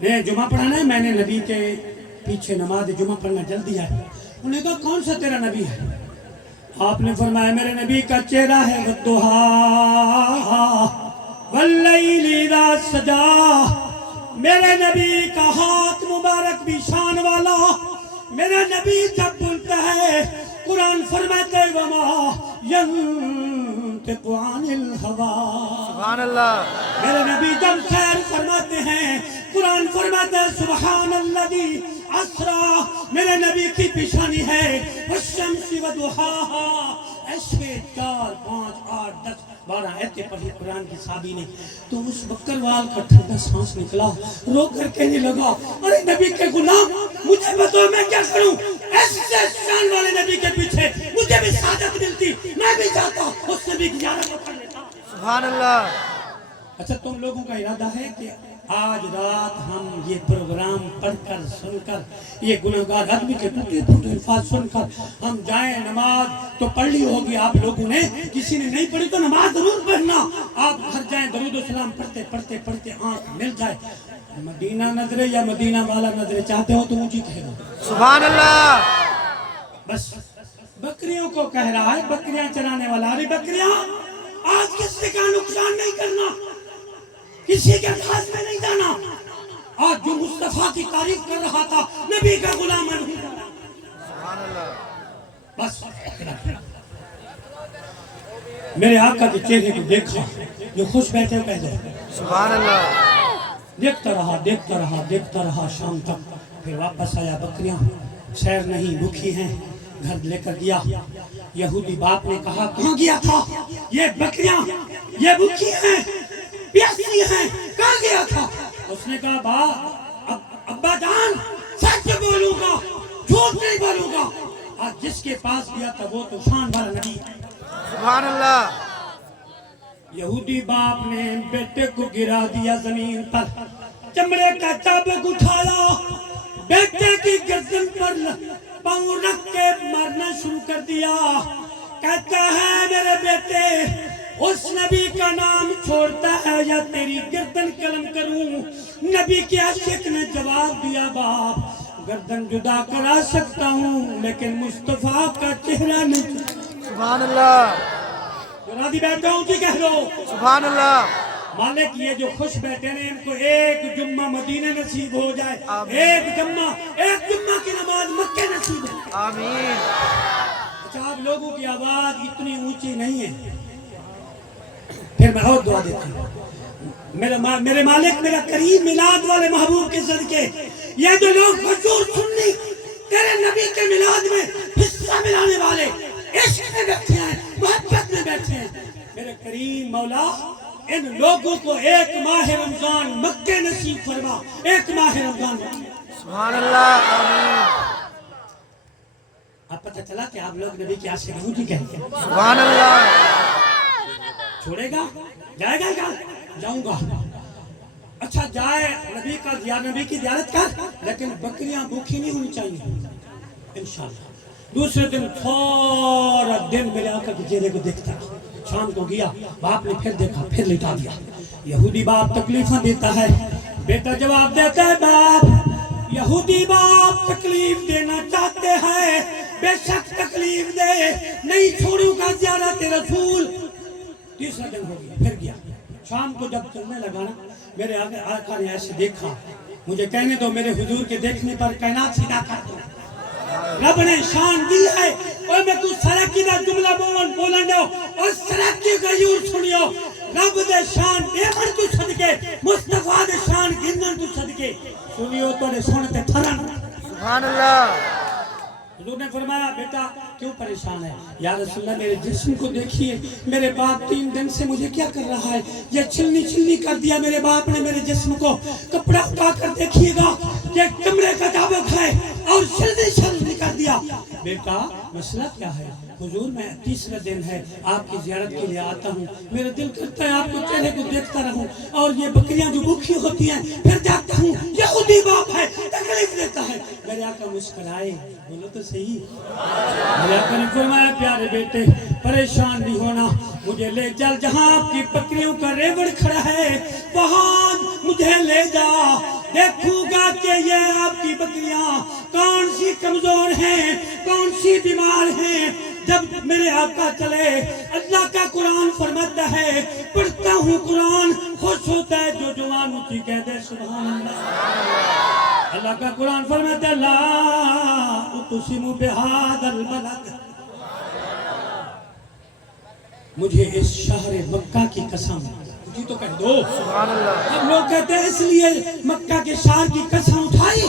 میں جمعہ پڑھانا ہے، میں نے نبی کے پیچھے نماز جمعہ پڑھنا جلدی ہے۔ انہوں نے کہا کون سا تیرا نبی ہے؟ آپ نے فرمایا میرے نبی کا چہرہ ہے والضحیٰ واللیل اذا سجا، میرے نبی کا ہاتھ مبارک بھی شان والا، میرا نبی جب بولتا ہے قرآن فرماتے ہیں وما ینطق عن الہویٰ، سبحان اللہ میرے نبی جب خیر فرماتے ہیں قرآن فرماتا ہے سبحان الذی اسرا، میرے نبی کی پیشانی ہے والشمس وضحاہا، ایسے 4 5 8 10 12 ایتے پڑھی قرآن کی صحابی نے، تو اس بکروال کا ٹھنڈا سانس نکلا، رو کر کہنے لگا ارے نبی کے غلام مجھے بتاؤ میں کیا کروں، ایسے شان والے نبی کے پیچھے مجھے بھی سعادت ملتی، میں بھی جاتا اس نبی کی زیارت کر لیتا۔ سبحان اللہ اچھا تم لوگوں کا ارادہ ہے کہ آج رات ہم یہ پروگرام پڑھ کر سن کر یہ گناہگار آدمی کے ٹوٹے ٹوٹے الفاظ سن کر ہم جائیں، نماز تو پڑھ لی ہوگی آپ لوگوں نے، کسی نے نہیں پڑھی تو نماز ضرور پڑھنا، آپ گھر جائیں درود و سلام پڑھتے پڑھتے پڑھتے آنکھ مل جائے، مدینہ نظرے یا مدینہ والا نظرے چاہتے ہو تو مجھے کہہ دو۔ سبحان اللہ بس بکریوں کو کہہ رہا ہے، بکریاں چرانے والا، ارے بکریاں آج کسی کا نقصان نہیں کرنا، کسی کے خاص میں نہیں جانا، آج جو مصطفیٰ کی تعریف کر رہا تھا نبی کا غلام نہیں جانا، سبحان اللہ بس میرے آقا کے چہرے کو دیکھا، جو خوش بیٹھے ہو کہہ دو۔ سبحان اللہ دیکھتا رہا دیکھتا رہا دیکھتا رہا شام تک، پھر واپس آیا، بکریاں شہر نہیں بھوکھی ہیں، گھر لے کر گیا، یہودی باپ نے کہا کہاں گیا تھا، یہ بکریاں یہ بھوکھی ہیں پیاسی ہیں، کہاں گیا تھا؟ اس نے کہا ابا جان سچ بولوں گا جھوٹ نہیں بولوں گا، آج جس کے پاس گیا تھا وہ تو شان والا نبی ہے۔ سبحان اللہ یہودی باپ نے بیٹے کو گرا دیا زمین پر، چمڑے کا چابک اٹھایا، بیٹے کی گردن پر پاؤں رکھ کے مارنا شروع کر دیا، کہتا ہے میرے بیٹے اس نبی کا نام چھوڑتا ہے یا تیری گردن قلم کروں؟ نبی کے عاشق نے جواب دیا باپ گردن جدا کرا سکتا ہوں لیکن مصطفیٰ کا چہرہ نہیں۔ سبحان اللہ راضی بیٹھا ہوں جی کہہ دو سبحان اللہ مالک، یہ جو خوش بیٹھے ہیں ان کو ایک جمعہ مدینہ نصیب ہو جائے، ایک جمعہ کی نماز مکہ نصیب ہے۔ آمین اچھا آپ لوگوں کی آواز اتنی اونچی نہیں ہے، پھر میں اور دعا دیتا ہوں، میرے مالک میرا کریم میلاد والے محبوب کے صدقے، یہ جو لوگ حضور سنی تیرے نبی کے میلاد میں حصہ ملانے والے عشق میں بیٹھے ہیں، محبت میں بیٹھے ہیں، میرے کریم مولا ان لوگوں کو ایک ماہ رمضان مکہ نصیب فرما، ایک ماہ رمضان۔ سبحان اللہ آمین اب پتہ چلا کہ آپ لوگ نبی کے عاشق ہیں جی کہتے ہیں، سبحان اللہ چھوڑے گا جائے گا کیا؟ جاؤں گا، اچھا جائے نبی کی زیارت کر، لیکن بکریاں بھوکھی نہیں ہونی چاہیے انشاءاللہ۔ دوسرے دن تھوڑا دن میرے آقا کے چہرے کو دیکھتا، شام کو گیا، باپ نے پھر دیکھا، پھر لٹا دیا۔ یہودی باپ تکلیفیں دیتا ہے، بیٹا جواب دیتا ہے باپ، یہودی باپ تکلیف دینا چاہتے ہیں، بے شک تکلیف دے، نہیں چھوڑوں گا زیارت رسول۔ تیسرا دن ہو گیا، پھر گیا، شام کو جب چلنے لگا نا، میرے آقا نے ایسے دیکھا، مجھے کہنے دو میرے حضور کے دیکھنے پر کائنات سیدھا کر دو، رب نے شان دی ہے۔ اور میں تو سرکی دا جملہ بولن دو، اور سرکی غیور سنیو، رب دے شان دیکھن تو صدقے، مصطفیٰ دے شان گنن تو صدقے، سنیو تو نے سنتے تھرن۔ سبحان اللہ۔ حضور نے فرمایا بیٹا کیوں پریشان ہے؟ یا رسول اللہ میرے جسم کو دیکھیے، میرے باپ 3 دن سے مجھے کیا کر رہا ہے، یہ چھلنی کر دیا میرے باپ نے میرے جسم کو، کپڑا اٹھا کر دیکھیے گا یہ کمرے کا چابک ہے اور چھلنی کر دیا۔ بیٹا مسئلہ کیا ہے؟ حضور میں تیسرا دن ہے آپ کی زیارت کے لیے آتا ہوں، میرا دل کرتا ہے آپ کو چہرے کو دیکھتا رہوں، اور یہ بکریاں جو بھوکھی ہوتی ہیں پھر جاتا ہوں، یہودی باپ ہے تکلیف دیتا ہے۔ میرے آقا مسکرائے، بولو تو صحیح، میرے آقا نے فرمایا پیارے بیٹے پریشان نہیں ہونا، مجھے لے چل جہاں آپ کی بکریوں کا ریوڑ کھڑا ہے وہاں مجھے لے جا، دیکھوں گا کہ یہ آپ کی بکریاں کون سی کمزور ہیں، کون سی بیمار ہیں۔ جب میرے آقا چلے، اللہ کا قرآن فرماتا ہے پڑھتا ہوں قرآن، خوش ہوتا ہے جو جوان اونچی کہہ دے سبحان اللہ۔ اللہ کا قرآن فرماتا ہے لا اقسم بہذا البلد، مجھے اس شہر مکہ کی قسم، مجھے تو کہہ دو سبحان اللہ۔ اب لوگ کہتے ہیں اس لیے مکہ کے شہر کی قسم اٹھائی،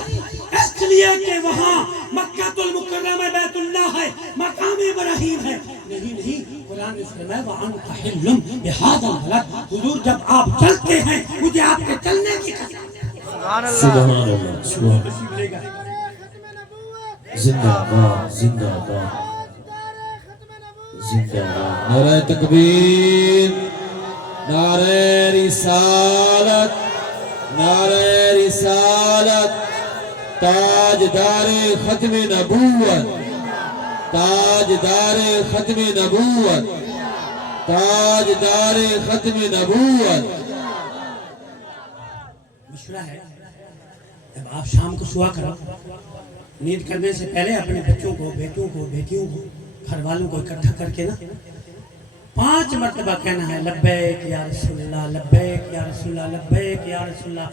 اس لیے کہ وہاں مکہ المکرمہ بیت اللہ ہے، مقام ابراہیم ہے۔ نہیں، قرآن نے فرمایا وَأَنْتَ حِلٌّ بِهَذَا الْبَلَدِ، حضور جب آپ چلتے ہیں مجھے آپ کے چلنے کی قسم۔ سبحان اللہ۔ سبحان اللہ، سبحان تشریف لے گئے، اللہ، زندہ باد، زندہ باد، زندہ باد، نعرہ تکبیر، نعرہ رسالت، نعرہ رسالت، تاجدار ختم نبوت، تاجدار ختم نبوت، تاجدار ختم نبوت۔ مشورہ ہے جب آپ شام کو سوا کرو، نیند کرنے سے پہلے اپنے بچوں کو، بیٹوں کو، بیٹیوں کو، گھر والوں کو اکٹھا کر کے نا 5 مرتبہ کہنا ہے لبیک یا رسول اللہ، لبیک یا رسول اللہ، لبیک یا رسول اللہ۔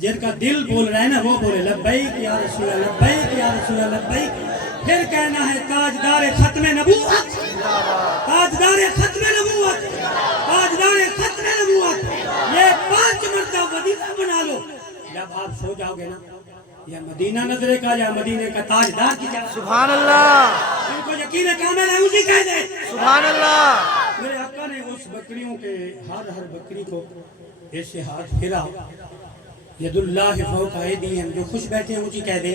جن کا دل بول رہا ہے نا وہ بولے لبیک یا رسول اللہ، لبیک یا رسول اللہ، لبیک۔ پھر کہنا ہے تاجدار ختم نبوت، تاجدار ختم نبوت، تاجدار ختم نبوت، یہ 5 مرتبہ وظیفہ بنا لو۔ جب آپ سو جاؤ گے نا، یا مدینہ نظرے کا یا مدینے کا تاجدار کی جائے، سبحان اللہ۔ ان کو یقین کامل ہے اسی کہہ دے سبحان اللہ۔ میرے آقا نے اس بکریوں کے ہر بکری کو ایسے ہاتھ پھیرا، ید اللہ فوق ایدیہم، جو خوش بیٹھے ہیں اسی کہہ دے،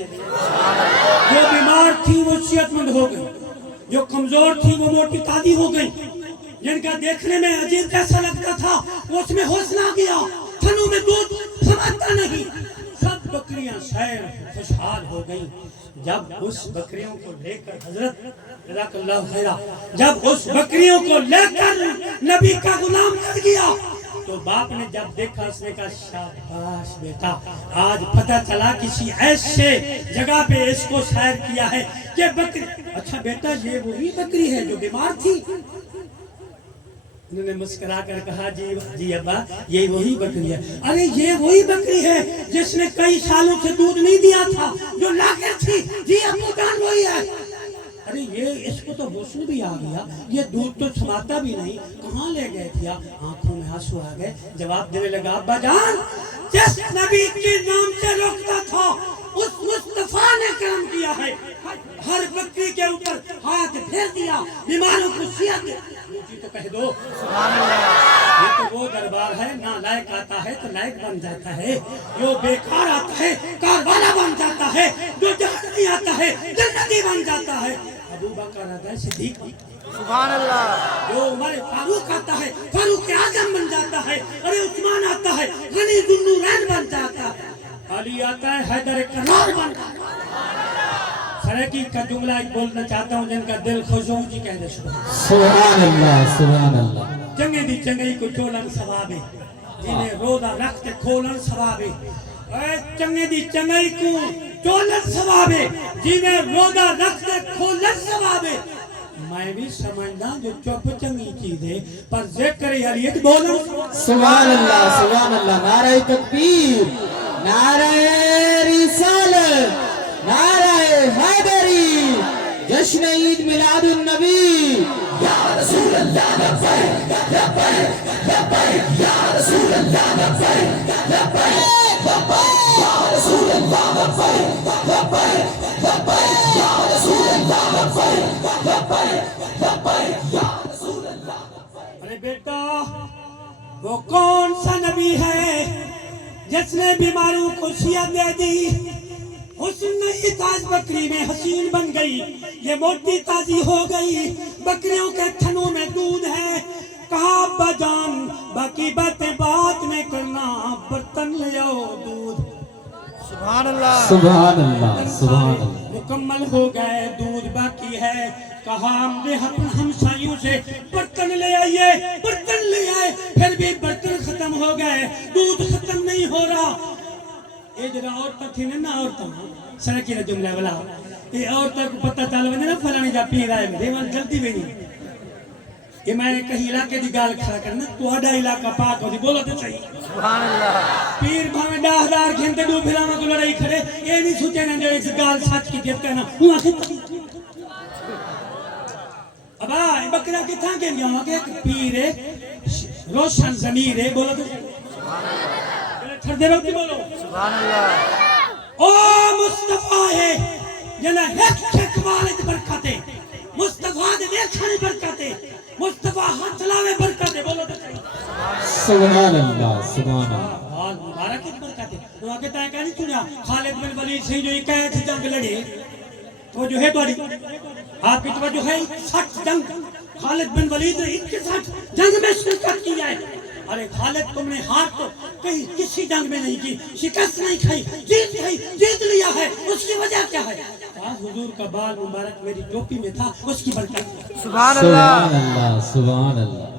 جو بیمار تھی وہ صحت مند ہو گئی، جو کمزور تھی وہ موٹی تازی ہو گئی، جن کا دیکھنے میں عجیب کیسا لگتا تھا وہ اس میں حسن آ گیا، تھنوں میں دودھ سمجھتا نہیں، سب بکریاں سیر خوشحال ہو گئیں۔ جب اس بکریوں کو لے کر حضرت جزاک اللہ خیرہ، جب اس بکریوں کو لے کر نبی کا غلام کر گیا تو باپ نے جب دیکھا اس نے کہا شاباش بیٹا، آج پتہ چلا کسی ایسے جگہ پہ اس کو سیر کیا ہے کہ بکری۔ اچھا بیٹا یہ وہی بکری ہے جو بیمار تھی؟ انہوں نے مسکرا کر کہا جی ابا یہ وہی بکری ہے۔ ارے یہ وہی بکری ہے جس نے کئی سالوں سے دودھ نہیں دیا تھا، جو لاکر تھی، جی ابو جان وہی ہے۔ ارے یہ اس کو تو غسل بھی آ گیا، یہ دودھ تو سماتا بھی نہیں، کہاں لے گئے تھیا؟ آنکھوں میں آنسو آ گئے، جواب دینے لگا ابا جان جس نبی کے نام سے روکتا تھا اس مصطفیٰ نے کرم کیا ہے، ہر بکری کے اوپر ہاتھ پھیر دیا، بیماروں کو صحت دی۔ مجھے تو کہہ دو سبحان اللہ۔ یہ تو وہ دربار ہے، نالائق آتا ہے تو لائق بن جاتا ہے، جو بیکار آتا ہے کار والا بن جاتا ہے، جو جہنمی آتا ہے جنتی بن جاتا ہے۔ ابو بکر آتا ہے صدیق، سبحان اللہ۔ جو عمر فاروق آتا ہے فاروق اعظم بن جاتا ہے، ارے عثمان آتا ہے غنی ذوالنورین بن جاتا ہے، علی آتا ہے حیدر کرار بن جاتا ہے۔ سرکی کا جملہ ایک بولنا چاہتا ہوں جن کا دل خوش ہو جی کہہ دے سبحان اللہ سبحان اللہ چنگے دی چنگئی کو چولن ثوابے جنہیں روزہ رکھتے کھولن ثوابے، اے چنگے دی چنگئی کو چولن ثوابے جنہیں روزہ رکھتے کھولن ثوابے۔ میں بھی سمجھنا جو چپ چنگی چیزیں پر ذکر علیت بولن سبحان اللہ، نعرہ تکبیر، نعرہ رسالت، نعرہ حیدری، جشن عید میلاد النبی، یا رسول اللہ لبیک لبیک لبیک، یا رسول اللہ لبیک لبیک لبیک، یا رسول اللہ لبیک لبیک لبیک، یا رسول اللہ لبیک لبیک لبیک، یا رسول اللہ۔ ارے بیٹا وہ کون سا نبی ہے جس نے بیماروں کو صحت دے دی؟ حسن نہیں تاج بکری میں حسین بن گئی، یہ موٹی تازی ہو گئی، بکریوں کے تھنوں میں دودھ ہے۔ کہا ابا جان باقی باتیں بعد میں کرنا، برتن لے آؤ دودھ۔ سبحان اللہ سبحان اللہ سبحان اللہ، مکمل ہو گئے، دودھ باقی ہے۔ کہا ہم نے ہمسایوں سے برتن لے آئیے، برتن لے آئے، پھر بھی برتن ختم ہو گئے، دودھ ختم نہیں ہو رہا۔ یہ جرا عورتیں تھی نا عورتیں سرکی کا جملہ بلا، یہ عورتوں کو پتہ چل وے نا فلانی جا پیر آئے میرے وہاں جلدی بھی نہیں۔ یہ میں کہیں علاقے دی گال کھڑا کرنا، تہاڈا علاقہ پاک ہو دی بولو تے صحیح۔ سبحان اللہ، پیر بھاویں 10,000 گھنٹے دو پھراواں کو لڑائی کھڑے، یہ نہیں سوچے نا جو اس گال سچ کی دیت کہنا ہوں آخر ابا یہ بکرا کتھاں کے گیا ہوں کہ ایک پیر ہے روشن ضمیر ہے بولو تے چھڑ دے وقت بولو سبحان اللہ، او مصطفیٰ ہے جنہ ایک والد برکتے، مصطفیٰ دے دیکھنے برکتے، مصطفیٰ ہاتھ لاوے برکتے بولو تے سبحان اللہ سبحان اللہ، بہت مبارک کی برکتے۔ تو آگے تائیں کہا نہیں سنیا خالد بن ولید سے جو ایک جنگ لڑے تو جو ہے توڑی آپ کی توجہ ہے 60 جنگ خالد بن ولید نے 61 جنگ میں شرکت کی ہے۔ ارے خالد تم نے ہاتھ تو کہیں کسی جنگ میں نہیں کی، شکست نہیں کھائی، جیت لیا ہے، اس کی وجہ کیا ہے؟ حضور کا بال مبارک میری ٹوپی میں تھا، اس کی برکت۔ سبحان اللہ، سبحان اللہ سبحان اللہ،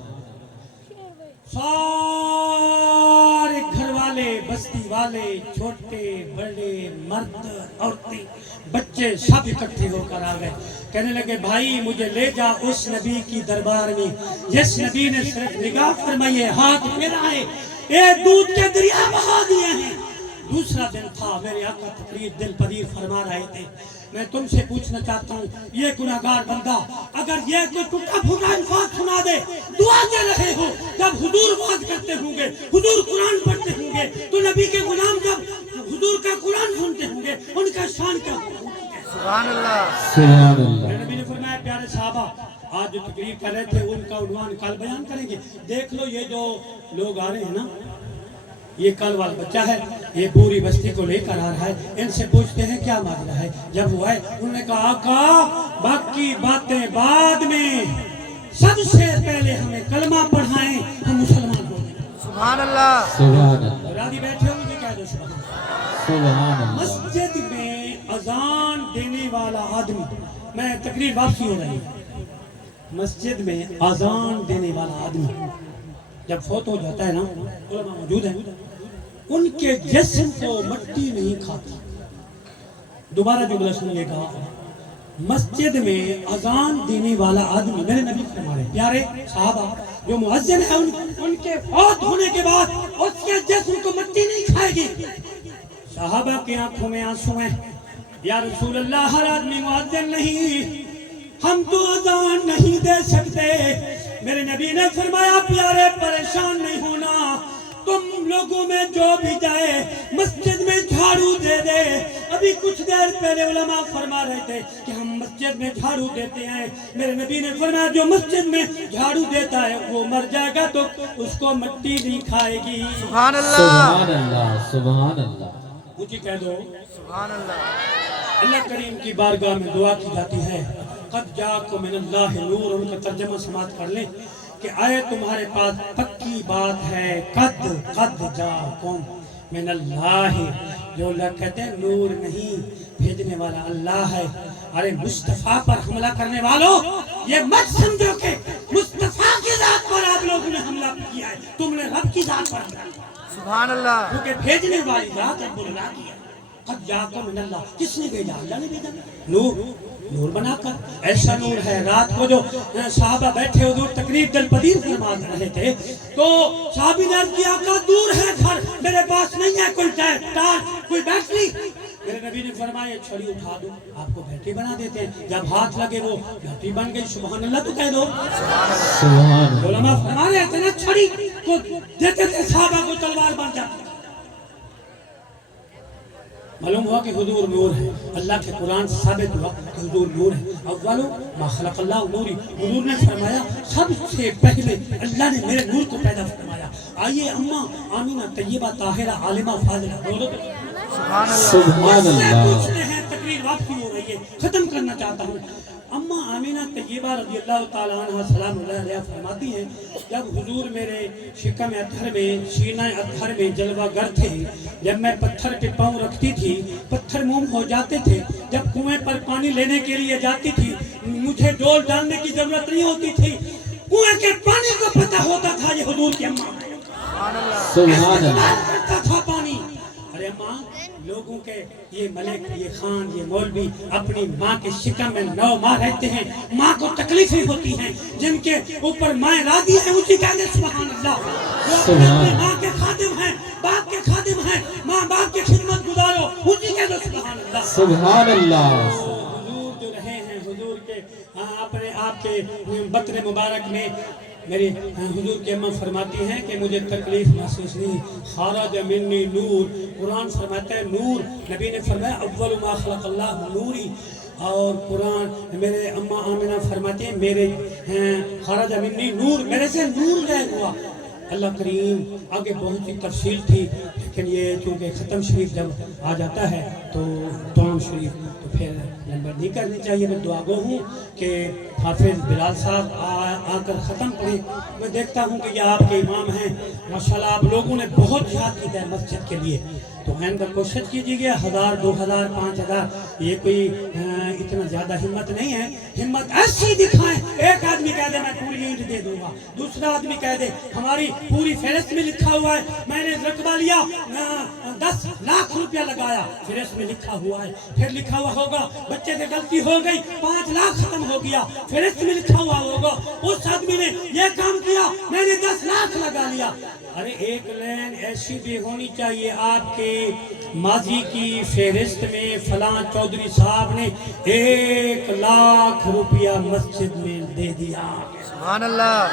سارے گھر والے بستی والے چھوٹے بڑے مرد عورتیں بچے سب اکٹھے ہو کر آ گئے، کہنے لگے بھائی مجھے لے جا اس نبی کی دربار میں جس نبی نے صرف نگاہ فرمائی ہے، ہاتھ پھیرائے، ایک دودھ کے دریا بہا دیے ہیں۔ دوسرا دن تھا، میرے آقا تقریر دل پذیر فرما رہے تھے۔ میں تم سے پوچھنا چاہتا ہوں یہ گناہگار بندہ اگر یہ کوئی ٹوٹا پھوٹا الفاظ سنا دے، دعا دے رہے ہو، جب حضور بات کرتے ہوں گے، حضور قرآن پڑھتے ہوں گے، تو نبی کے غلام جب حضور کا قرآن سنتے ہوں گے ان کا شان کیا ہوگا؟ سبحان اللہ، سبحان اللہ، نبی نے فرمایا پیارے صحابہ آج جو تقریر کر رہے تھے ان کا عنوان کل بیان کریں گے۔ دیکھ لو یہ جو لوگ آ رہے ہیں نا، یہ کل والا بچہ ہے، یہ پوری بستی کو لے کر آ رہا ہے، ان سے پوچھتے ہیں کیا معاملہ ہے۔ جب وہ ہے انہوں نے کہا آقا باقی باتیں بعد میں، سب سے پہلے ہمیں کلمہ پڑھائیں ہم مسلمان ہو گئے۔ سبحان اللہ، سبحان اللہ، راضی بیٹھے ہو مجھے کہہ دو سبحان اللہ۔ سبحان اللہ، مسجد میں اذان دینے والا آدمی، میں تقریر واپسی ہو رہی ہے، مسجد میں اذان دینے والا آدمی جب فوت ہو جاتا ہے نا، علماء موجود ہیں، ان کے جسم کو مٹی نہیں کھاتی۔ دوبارہ جملہ سنیے گا، مسجد میں اذان دینے والا آدمی، میرے نبی فرما رہے ہیں پیارے صحابہ جو مؤذن ہے ان کے فوت ہونے کے بعد اس کے جسم کو مٹی نہیں کھائے گی۔ صحابہ کی آنکھوں میں آنسو ہیں، یا رسول اللہ ہر آدمی مؤذن نہیں، ہم تو اذان نہیں دے سکتے۔ میرے نبی نے فرمایا پیارے پریشان نہیں ہونا، تم لوگوں میں جو بھی جائے مسجد میں جھاڑو دے دے۔ ابھی کچھ دیر پہلے علماء فرما رہے تھے کہ ہم مسجد میں جھاڑو دیتے ہیں، میرے نبی نے فرمایا جو مسجد میں جھاڑو دیتا ہے وہ مر جائے گا تو اس کو مٹی نہیں کھائے گی۔ سبحان اللہ، سبحان اللہ سبحان اللہ، مجھے کہہ دو سبحان اللہ، اللہ کریم کی بارگاہ میں دعا کی جاتی ہے قد جاءکم من اللہ نور، ان کا ترجمہ سماعت کر لیں کہ آئے تمہارے پاس پکی بات ہے قد جاکم من اللہ. جو لوگ کہتے ہیں نور نہیں بھیجنے والا اللہ ہے. ارے مصطفیٰ پر حملہ کرنے والوں یہ مت سمجھو کہ مصطفیٰ کی ذات پر آپ لوگوں نے حملہ کیا ہے, تم نے رب کی ذات پر حملہ کیا. سبحان اللہ. کیونکہ بھیجنے والی ذات رب اللہ کی ہے. قد جاکم من اللہ, کس نے بھیجا؟ اللہ نے بھیجا. نور بنا کر. ایسا نور ہے رات کو جو صحابہ بیٹھے حضور تقریر دل پذیر فرما رہے تھے تو صحابی نے عرض کیا کہ دور ہے گھر, میرے پاس نہیں ہے کوئی ٹارچ کوئی بیٹری. میرے نبی نے فرمایا چھڑی اٹھا دو, آپ کو بیٹری بنا دیتے ہیں. جب ہاتھ لگے وہ بیٹری بن گئی. سبحان اللہ تو کہہ دو. سبحان اللہ. علماء فرما رہے تھے نا چھڑی کو دیتے تھے صحابہ کو تلوار بن جاتی. معلوم ہوا کہ حضور نور ہے. اللہ کے قرآن سے ثابت ہوا کہ حضور نور ہے. اولو ما خلق اللہ نوری, حضور نے فرمایا سب سے پہلے اللہ نے میرے نور کو پیدا فرمایا. آئیے اماں آمینہ طیبہ طاہرہ عالمہ فاضلہ بولو سبحان اللہ. سبحان اللہ. پوچھتے ہیں, تقریر واپسی ہو رہی ہے, ختم کرنا چاہتا ہوں. اماں آمینہ طیبہ رضی اللہ تعالیٰ عنہ سلام اللہ علیہ فرماتی ہیں جب حضور میرے شکم اطہر میں سینہ اطہر میں جلوہ گر تھے, جب میں پتھر پہ پاؤں رکھتی تھی پتھر موم ہو جاتے تھے, جب کنویں پر پانی لینے کے لیے جاتی تھی مجھے ڈول ڈالنے کی ضرورت نہیں ہوتی تھی, کنویں کے پانی کو پتہ ہوتا تھا یہ حضور کی اماں ہے. سبحان اللہ. کرتا تھا پانی. ارے ماں لوگوں کے یہ ملک یہ خان یہ مولوی اپنی ماں کے شکم میں 9 ماہ رہتے ہیں, ماں کو تکلیفیں ہوتی ہیں, جن کے اوپر مائیں راضی ہیں اسی کہتے ہیں سبحان اللہ. جو اپنی ماں کے خادم ہیں باپ کے خادم ہیں, ماں باپ کی خدمت گزارو اسی کہتے ہیں سبحان اللہ. سبحان اللہ. حضور جو رہے ہیں حضور کے اپنے آپ کے بطن مبارک میں میری حضور کی اماں فرماتی ہیں کہ مجھے تکلیف محسوس نہیں. خارج منی نور, قرآن فرماتا ہے نور. نبی نے فرمایا اول ما خلق اللہ نوری. اور قرآن میرے اماں آمنہ فرماتی ہیں میرے خارج منی نور, میرے سے نور غائب ہوا. اللہ کریم. آگے بہت ہی تفصیل تھی لیکن یہ چونکہ ختم شریف جب آ جاتا ہے تو دعا شریف تو پھر نمبر نہیں کرنی چاہیے. میں دعا گو ہوں کہ حافظ بلال صاحب آ کر ختم پڑھیں. میں دیکھتا ہوں کہ یہ آپ کے امام ہیں ماشاءاللہ, آپ لوگوں نے بہت جہاد کیا ہے مسجد کے لیے, تو میں ان کا کوشش کیجیے گا 1000 2000 5000 یہ کوئی اتنا زیادہ ہمت نہیں ہے. ہمت ایسی دکھائیں, ایک آدمی کہہ دے میں پوری اینٹ دے دوں گا, دوسرا آدمی کہہ دے ہماری پوری فہرست میں لکھا ہوا ہے, میں نے رقبہ لیا 10 لاکھ روپیہ لگایا, فہرست میں لکھا ہوا ہے, پھر لکھا ہوا ہوگا بچے سے غلطی ہو گئی 5 لاکھ ختم ہو گیا, فہرست میں لکھا ہوا ہوگا اس آدمی نے یہ کام کیا میں نے 10 لاکھ لگا لیا. ارے ایک لین ایسی بھی ہونی چاہیے آپ کے ماضی کی فہرست میں فلاں چودھری صاحب نے 1 لاکھ روپیہ مسجد میں دے دیا. سبحان اللہ.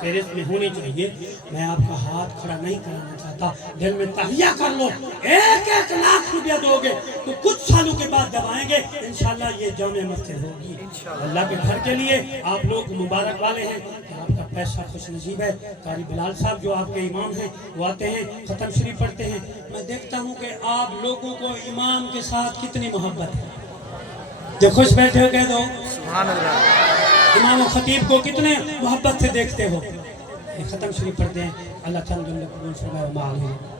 فہرست میں ہونی چاہیے. میں آپ کا ہاتھ کھڑا نہیں کرانا چاہتا, دل میں تہیہ کر لو 1 لاکھ روپیہ دو گے تو کچھ سالوں کے بعد جب آئیں گے انشاءاللہ یہ جامع مسجد ہوگی. اللہ کے گھر کے لیے آپ لوگ مبارک والے ہیں کہ آپ کا پیسہ خوش نصیب ہے. قاری بلال صاحب جو آپ کے امام ہیں وہ آتے ہیں ختم شریف پڑھتے ہیں. میں دیکھتا ہوں کہ آپ لوگوں کو امام کے ساتھ کتنی محبت ہے. جو خوش بیٹھے ہو کہہ دو سبحان اللہ. امام و خطیب کو کتنے محبت سے دیکھتے ہو. ختم شریف پڑھتے ہیں. اللہ چند قبول فرمائے.